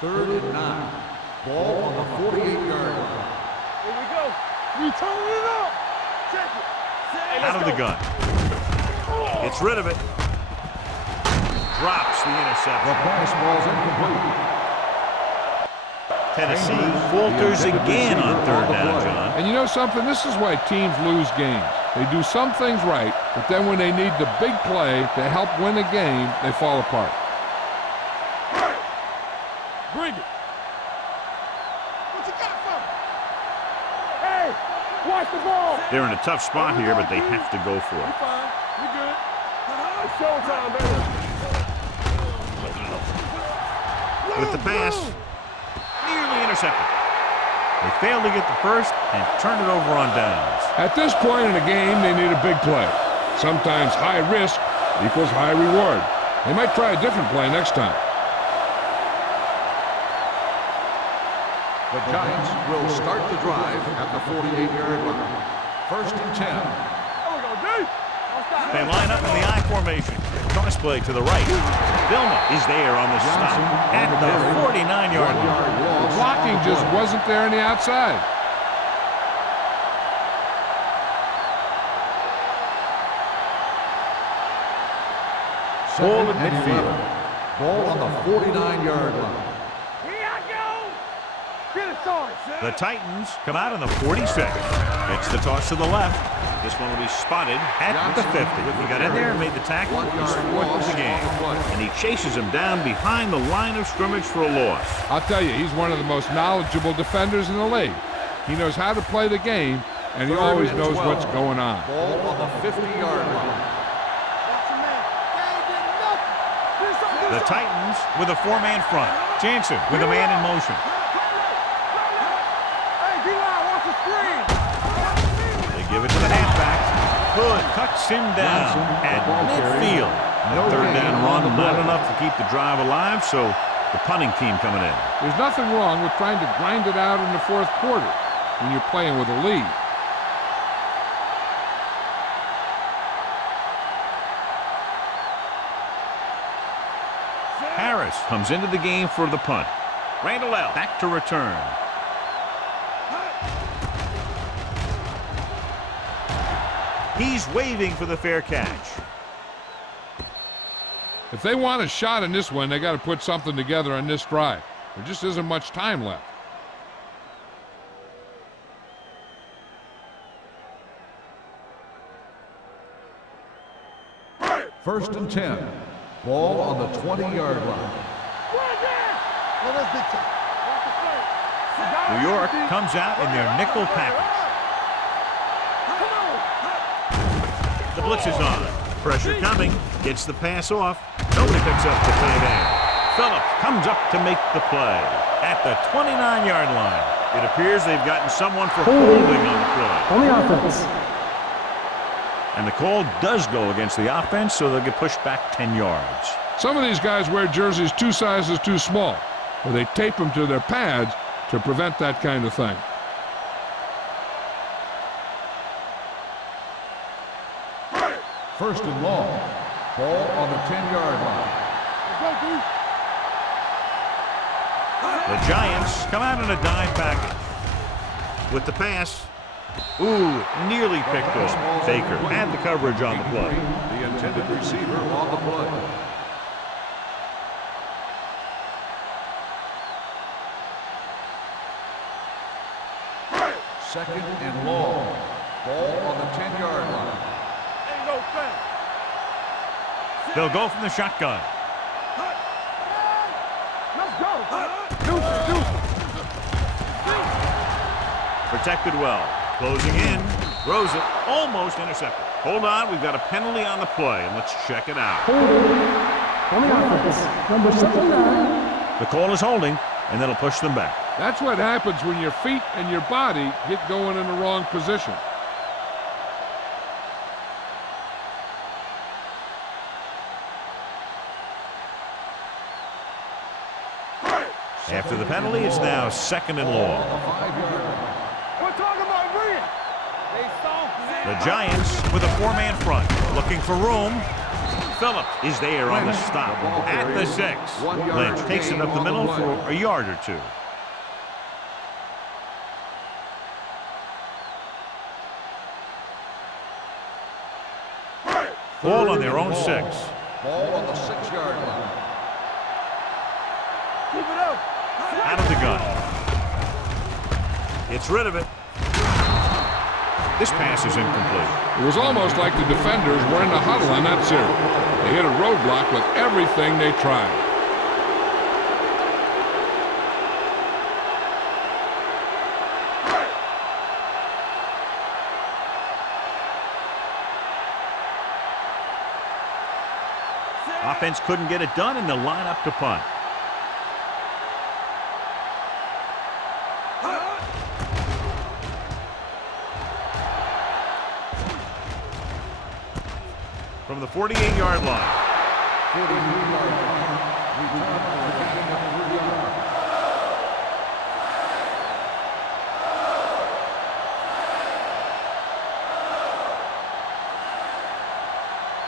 Third and 9. Ball on the 48-yard line. Here we go. We turning it up. Check it. Hey, Out of the gun. Gets rid of it. Drops the interception. pass ball's incomplete. Tennessee falters again on third down, John. And you know something? This is why teams lose games. They do some things right, but then when they need the big play to help win a game, they fall apart. Bring it. What you got for me? Hey, watch the ball. They're in a tough spot here, but they have to go for We it. fine. We good. It's showtime, baby. With the pass, nearly intercepted. They failed to get the first and turn it over on downs. At this point in the game, they need a big play. Sometimes high risk equals high reward. They might try a different play next time. The Giants will start the drive at the 48-yard line. First and 10. There we go, D. Don't stop. They line up in the I formation. Cross play to the right. Vilma is there on the stop at the 49-yard line. The blocking just wasn't there on the outside. Ball at midfield. Ball on the 49-yard line. Here I go. Get it started. The Titans come out in the 46. It's the toss to the left. This one will be spotted at the 50. He got in there and made the tackle. He's fourth of the game. And he chases him down behind the line of scrimmage for a loss. I'll tell you, he's one of the most knowledgeable defenders in the league. He knows how to play the game, and he always knows what's going on. Ball on the 50-yard line. Watch your man. They ain't getting nothing. The Titans with a 4-man front. Jansen with a man in motion. Hey, D-line, watch the screen. They give it to the halfback. Hood cuts him down at midfield. That third down run, not enough to keep the drive alive, so the punting team coming in. There's nothing wrong with trying to grind it out in the fourth quarter when you're playing with a lead. Harris comes into the game for the punt. Randall L. back to return. He's waving for the fair catch. If they want a shot in this one, they got to put something together on this drive. There just isn't much time left. First and 10. Ball on the 20-yard line. New York comes out in their nickel package. The blitz is on. Pressure coming. Gets the pass off. Nobody picks up the tight end. Phillips comes up to make the play at the 29-yard line. It appears they've gotten someone for holding on the play. On the offense. And the call does go against the offense, so they'll get pushed back 10 yards. Some of these guys wear jerseys 2 sizes too small, or they tape them to their pads to prevent that kind of thing. First and long. Ball on the 10-yard line. The Giants come out in a dime package. With the pass. Ooh, nearly picked off. Baker had the coverage on the play. The intended receiver on the play. Second and long. Ball on the 10-yard line. They'll go from the shotgun. Let's go. Protected well. Closing in. Throws it. Almost intercepted. Hold on. We've got a penalty on the play, and let's check it out. On the offense. Number 79. The call is holding, and that'll push them back. That's what happens when your feet and your body get going in the wrong position. After the penalty, it's now second and long. We're talking about brilliant. The Giants with a 4-man front, looking for room. Phillips is there on the stop at the 6. Lynch takes it up the middle for a yard or two. Ball on their own 6. Ball on the 6-yard line. Keep it up. Out of the gun. Gets rid of it. This pass is incomplete. It was almost like the defenders were in the huddle on that series. They hit a roadblock with everything they tried. Offense couldn't get it done, and they'll line up to punt. From the 48-yard line. 43-yard line. Return for a gain of 3 yards.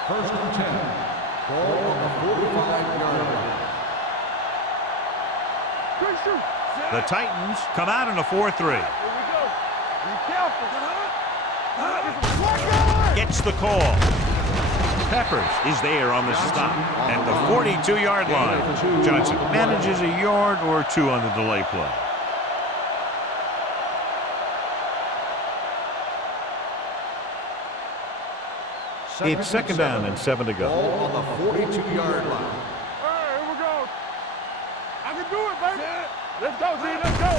First and 10. Ball on the 45-yard line. Good shoot. The Titans come out in a 4-3. Here we go. Be careful. Gets the call. Peppers is there on the stop at the 42-yard line. Johnson manages a yard or two on the delay play. It's second down and 7 to go. Ball on the 42-yard line. All right, here we go. I can do it, baby. Let's go, Z. Let's go.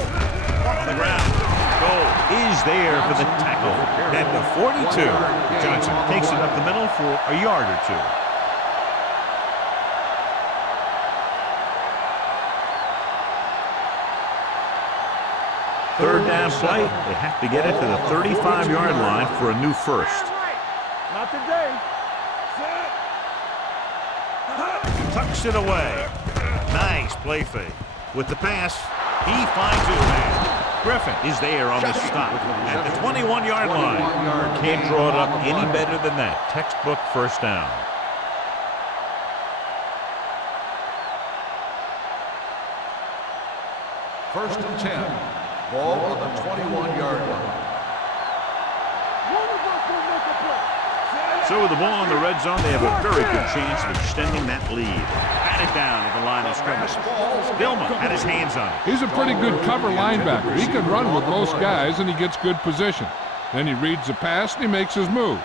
On the ground. Goal is there for the tackle at the 42. Johnson takes it up the middle for a yard or two. Third down play. They have to get it to the 35-yard line for a new first. Not today. Tucks it away. Nice play fake. With the pass, he finds his man. Griffin is there on the stop at the 21-yard line. Can't draw it up any better than that. Textbook first down. First and 10. Ball on the 21-yard line. So with the ball in the red zone, they have a very good chance of extending that lead. Batted down at the line of scrimmage. Dillman had his hands on it. He's a pretty good cover linebacker. He can run with most guys, and he gets good position. Then he reads the pass, and he makes his move.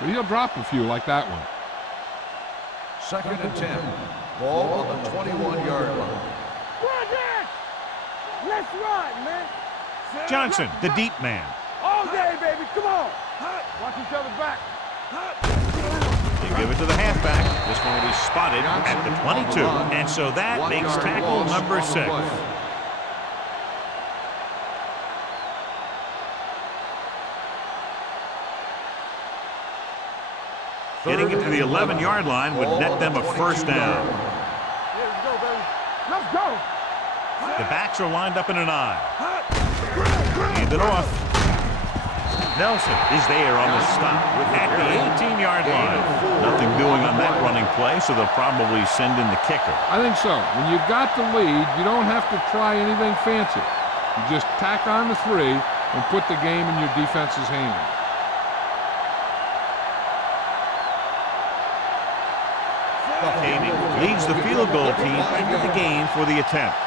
But he'll drop a few like that one. Second and 10. Ball on the 21-yard line. Let's run, man. Johnson, the deep man. All day, baby. Come on. Watch each other back. They give it to the halfback. This one will be spotted at the 22. And so that makes tackle number 6. Getting it to the 11-yard line would net them a first down. Let's go, baby. Let's go. The backs are lined up in an I. Hand it off. Nelson is there on the stop at the 18-yard line. Nothing doing on that running play, so they'll probably send in the kicker. I think so. When you've got the lead, you don't have to try anything fancy. You just tack on the 3 and put the game in your defense's hands. Koenig leads the field goal team into the game for the attempt.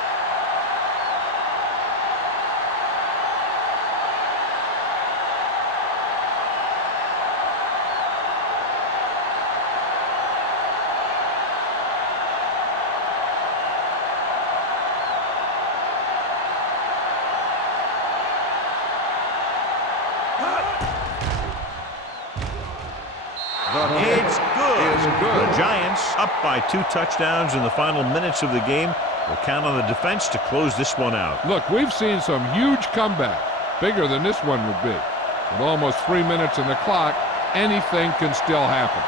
It's good. The Giants, up by 2 touchdowns in the final minutes of the game, will count on the defense to close this one out. Look, we've seen some huge comeback, bigger than this one would be. With almost 3 minutes in the clock, anything can still happen.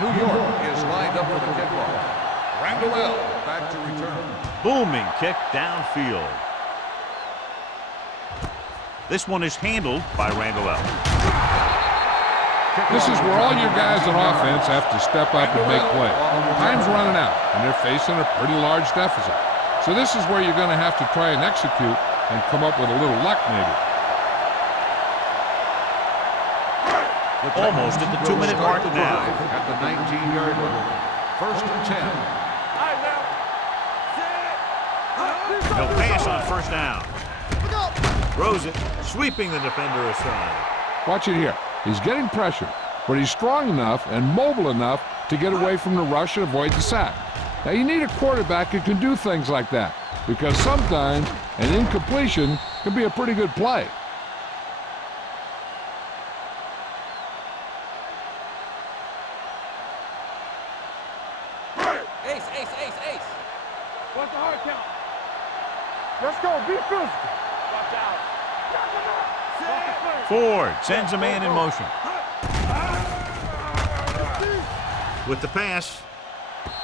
New York is lined up for the kickoff. Randall back to return. Booming kick downfield. This one is handled by Randall. This is where all your guys on offense have to step up and make plays. Time's running out, and they're facing a pretty large deficit. So this is where you're going to have to try and execute and come up with a little luck maybe. Almost at the 2-minute mark now. At the 19-yard line. First and 10. He'll pass on first down. Throws it, sweeping the defender aside. Watch it here. He's getting pressure, but he's strong enough and mobile enough to get away from the rush and avoid the sack. Now, you need a quarterback who can do things like that, because sometimes an incompletion can be a pretty good play. Ace. What's the hard count? Let's go. Be physical. Watch out. Ford sends a man in motion. With the pass,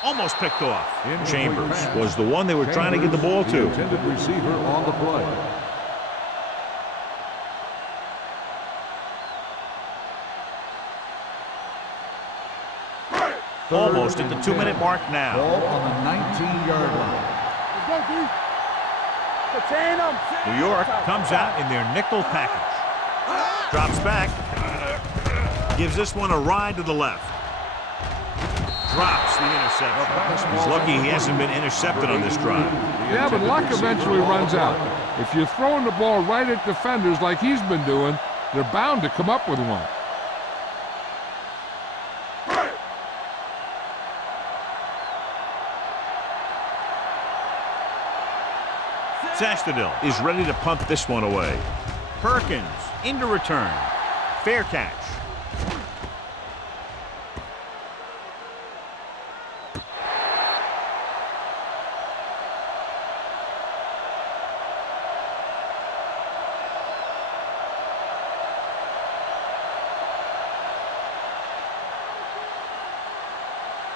almost picked off. Chambers was the one they were trying to get the ball to. Intended receiver on the play. Almost at the 2-minute mark now. Ball on the 19-yard line. Let's go, D. Contain them. New York comes out in their nickel package. Drops back. Gives this one a ride to the left. Drops the interception. He's lucky he hasn't been intercepted on this drive. Yeah, but luck eventually runs out. If you're throwing the ball right at defenders like he's been doing, they're bound to come up with one. Sastadil is ready to punt this one away. Perkins into return. Fair catch.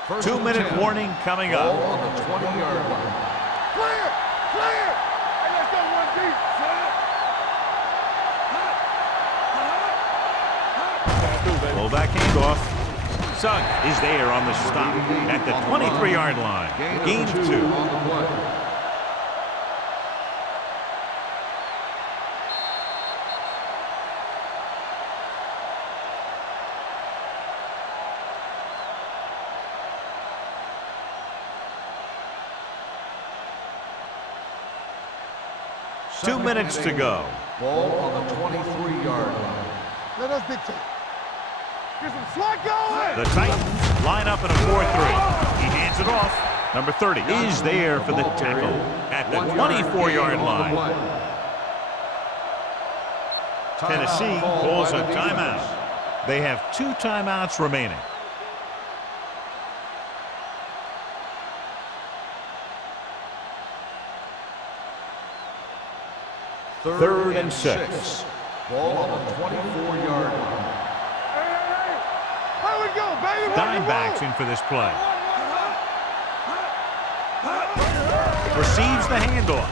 First and 2-minute 10. warning coming Ball up. on the 20-yard line. Clear! Clear! Hey, let's go one deep. Fullback handoff. Sugg is there on the stop at the 23-yard line. Gain of 2. On the play. Two minutes to go. Ball on the 23-yard line. Let us dictate. Get some swat going! The Titans line up in a 4-3. He hands it off. Number 30 is there for the tackle at the 24-yard line. Tennessee calls a timeout. They have 2 timeouts remaining. Third and 6. Ball on the 24-yard line. Hey! Here we go, baby! Dimebacks in for this play. Receives the handoff.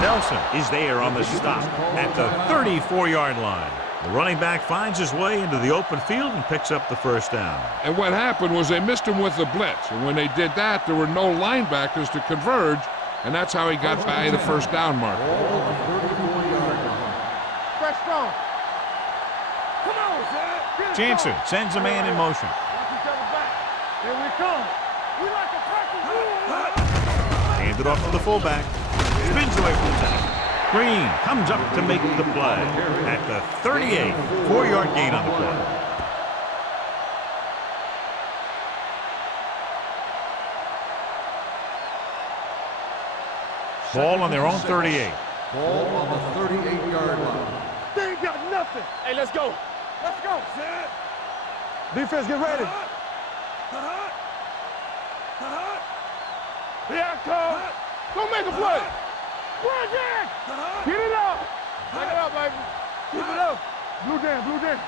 Nelson is there on the stop at the 34-yard line. The running back finds his way into the open field and picks up the first down. And what happened was they missed him with the blitz. And when they did that, there were no linebackers to converge. And that's how he got by the first down marker. Fresh strong. Come on, Zach. Get it Jansen going. sends a man in motion. Watch each other back. Here we come. We like to practice rules. Hand it off to the fullback. Spins away from the tackle. Green comes up to make the play at the 38. 4-yard gain on the play. Ball on their own 38. Ball on the 38-yard line. They ain't got nothing. Hey, let's go. Let's go. Defense, get ready. Here I come. Go make a play. Run, Jack. Get it up. Take it up, baby. Keep it up. Blue down, blue down.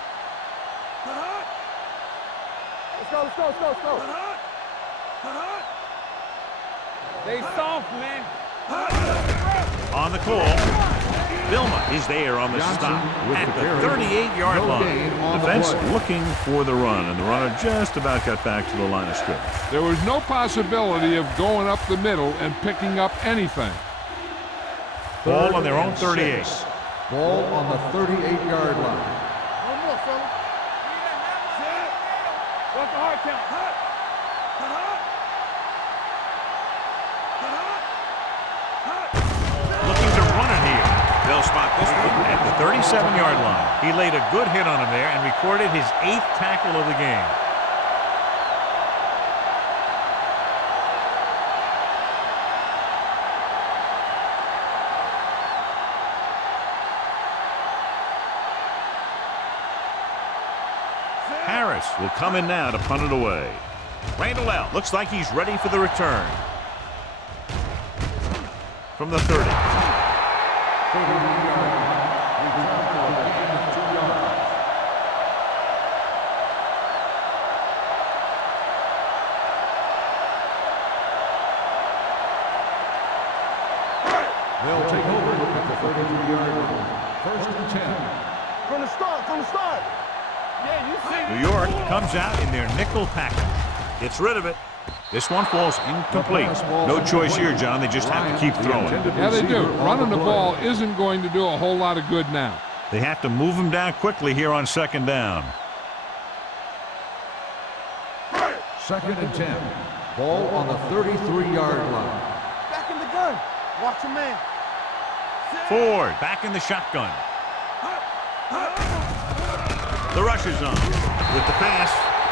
Let's go, let's go, let's go, let's go. They soft, man. On the call, Vilma is there on the stop at the 38-yard line. Defense looking for the run, and the runner just about got back to the line of scrimmage. There was no possibility of going up the middle and picking up anything. Ball on their own 38. Ball on the 38-yard line. One more, fella. What's the hard count? Looking to run it here. They'll spot this one at the 37-yard line. He laid a good hit on him there and recorded his 8th tackle of the game. Harris will come in now to punt it away. Randall L. looks like he's ready for the return. From the 30. They'll take over at the 33-yard line. First and 10. From the start, from the start. Yeah, you see. New York comes out in their nickel package. Gets rid of it. This one falls incomplete. No choice here, John. They just have to keep throwing. Yeah, they do. Running the ball isn't going to do a whole lot of good now. They have to move him down quickly here on 2nd down. Second and 10. Ball on the 33-yard line. Back in the gun. Watch your man. Ford back in the shotgun. The rush is on. With the pass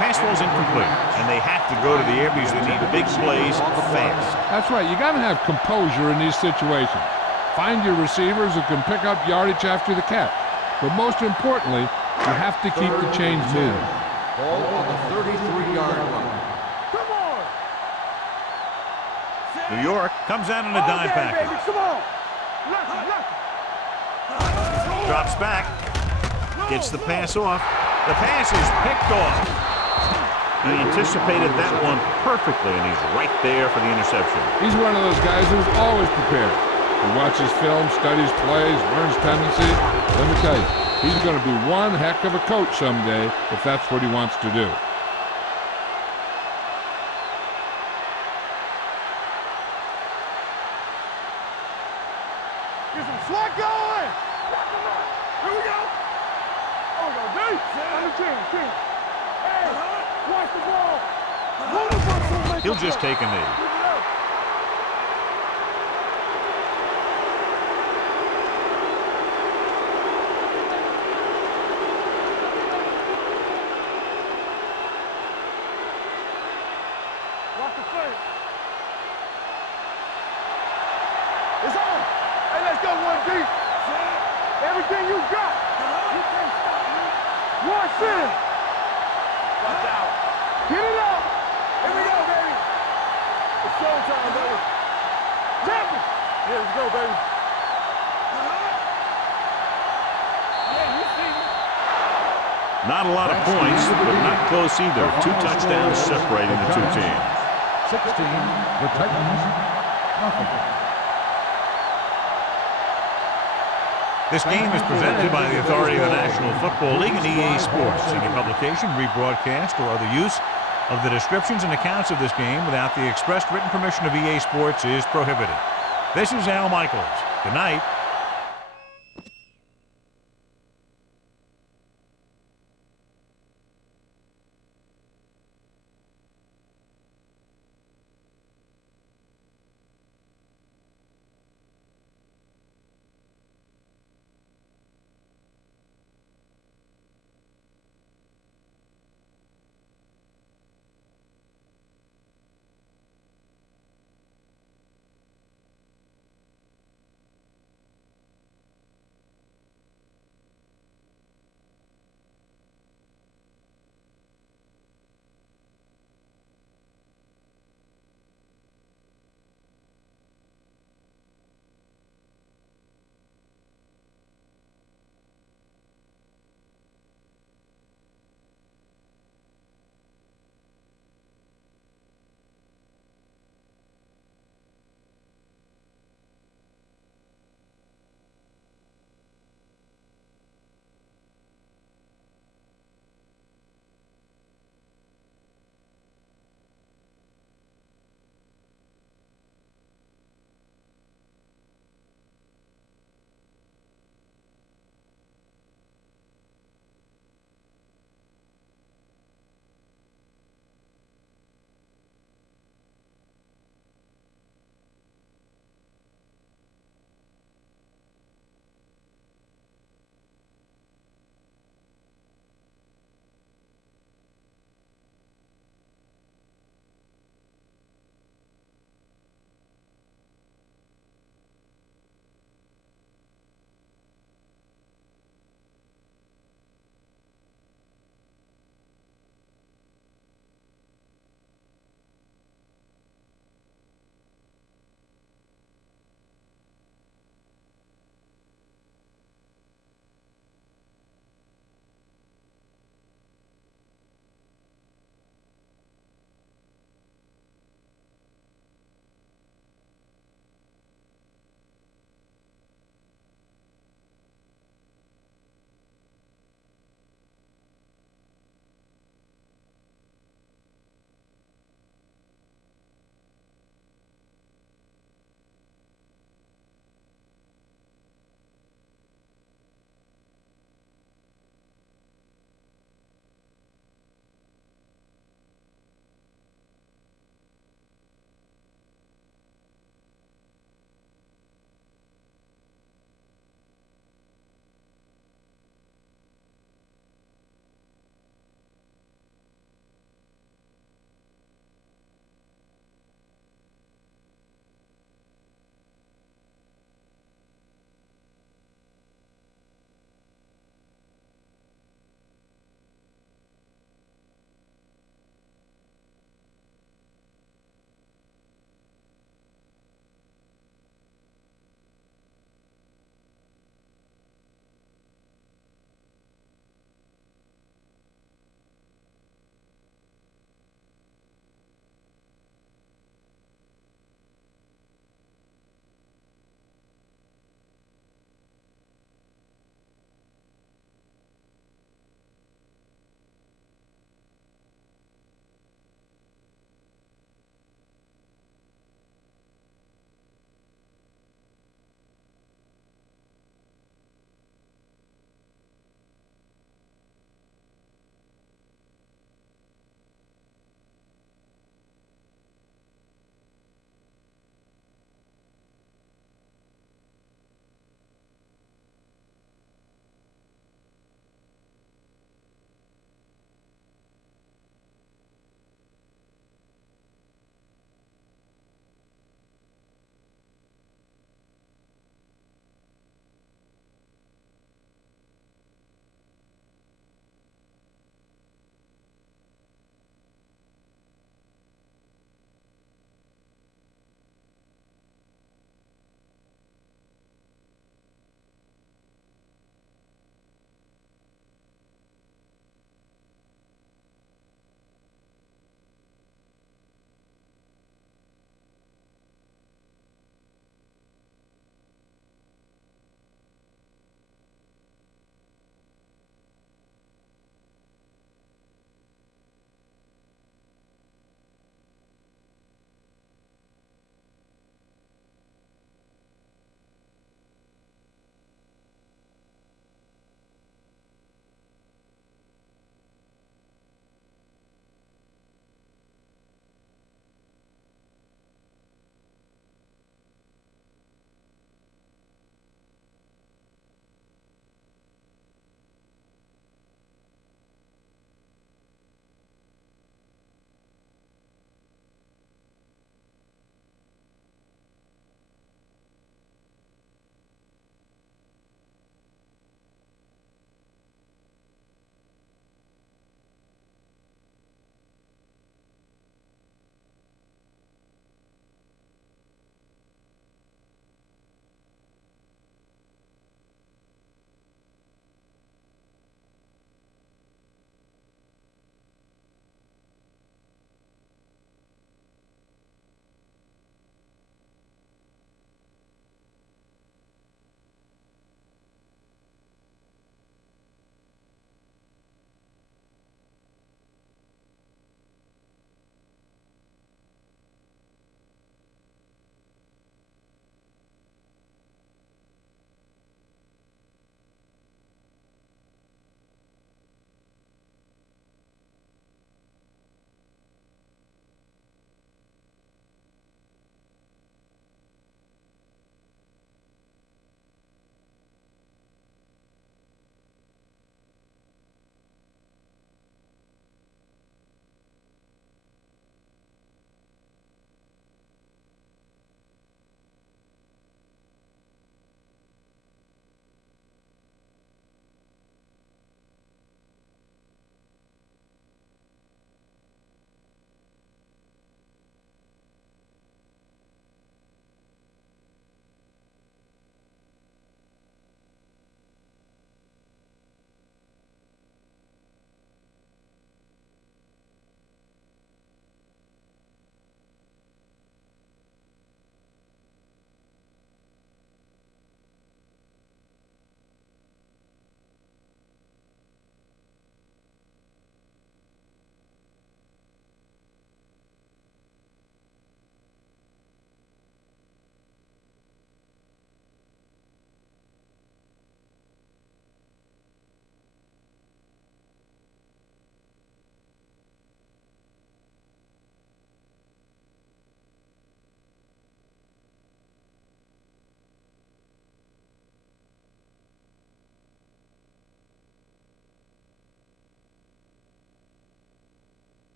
falls incomplete, and they have to go to the air because they need big plays fast. That's right. You got to have composure in these situations. Find your receivers who can pick up yardage after the catch. But most importantly, you have to keep the chains moving. Ball on the 33-yard line. Come on. New York comes out in a dime package. Baby, come on. Left. Drops back. Gets the pass off. The pass is picked off. He anticipated that one perfectly, and he's right there for the interception. He's one of those guys who's always prepared. He watches film, studies plays, learns tendencies. Let me tell you, he's going to be one heck of a coach someday if that's what he wants to do. Get some slack going. Here we go. Oh, we go deep. On the 10. Hey, watch the ball. Move the ball. He'll just take a knee. Watch the play. It's on. Hey, let's go one deep. Everything you got. You can't stop me. Watch it. Watch out. Get it up. Here we go, baby. It's showtime, baby. Tap it. Yeah, let's go, baby. Yeah, you see me. Not a lot of points, but not close either. 2 touchdowns separating the two teams. 16, the Titans. Nothing. This game is presented by the authority of the National Football League and EA Sports. Any publication, rebroadcast, or other use of the descriptions and accounts of this game without the expressed written permission of EA Sports is prohibited. This is Al Michaels. Good night.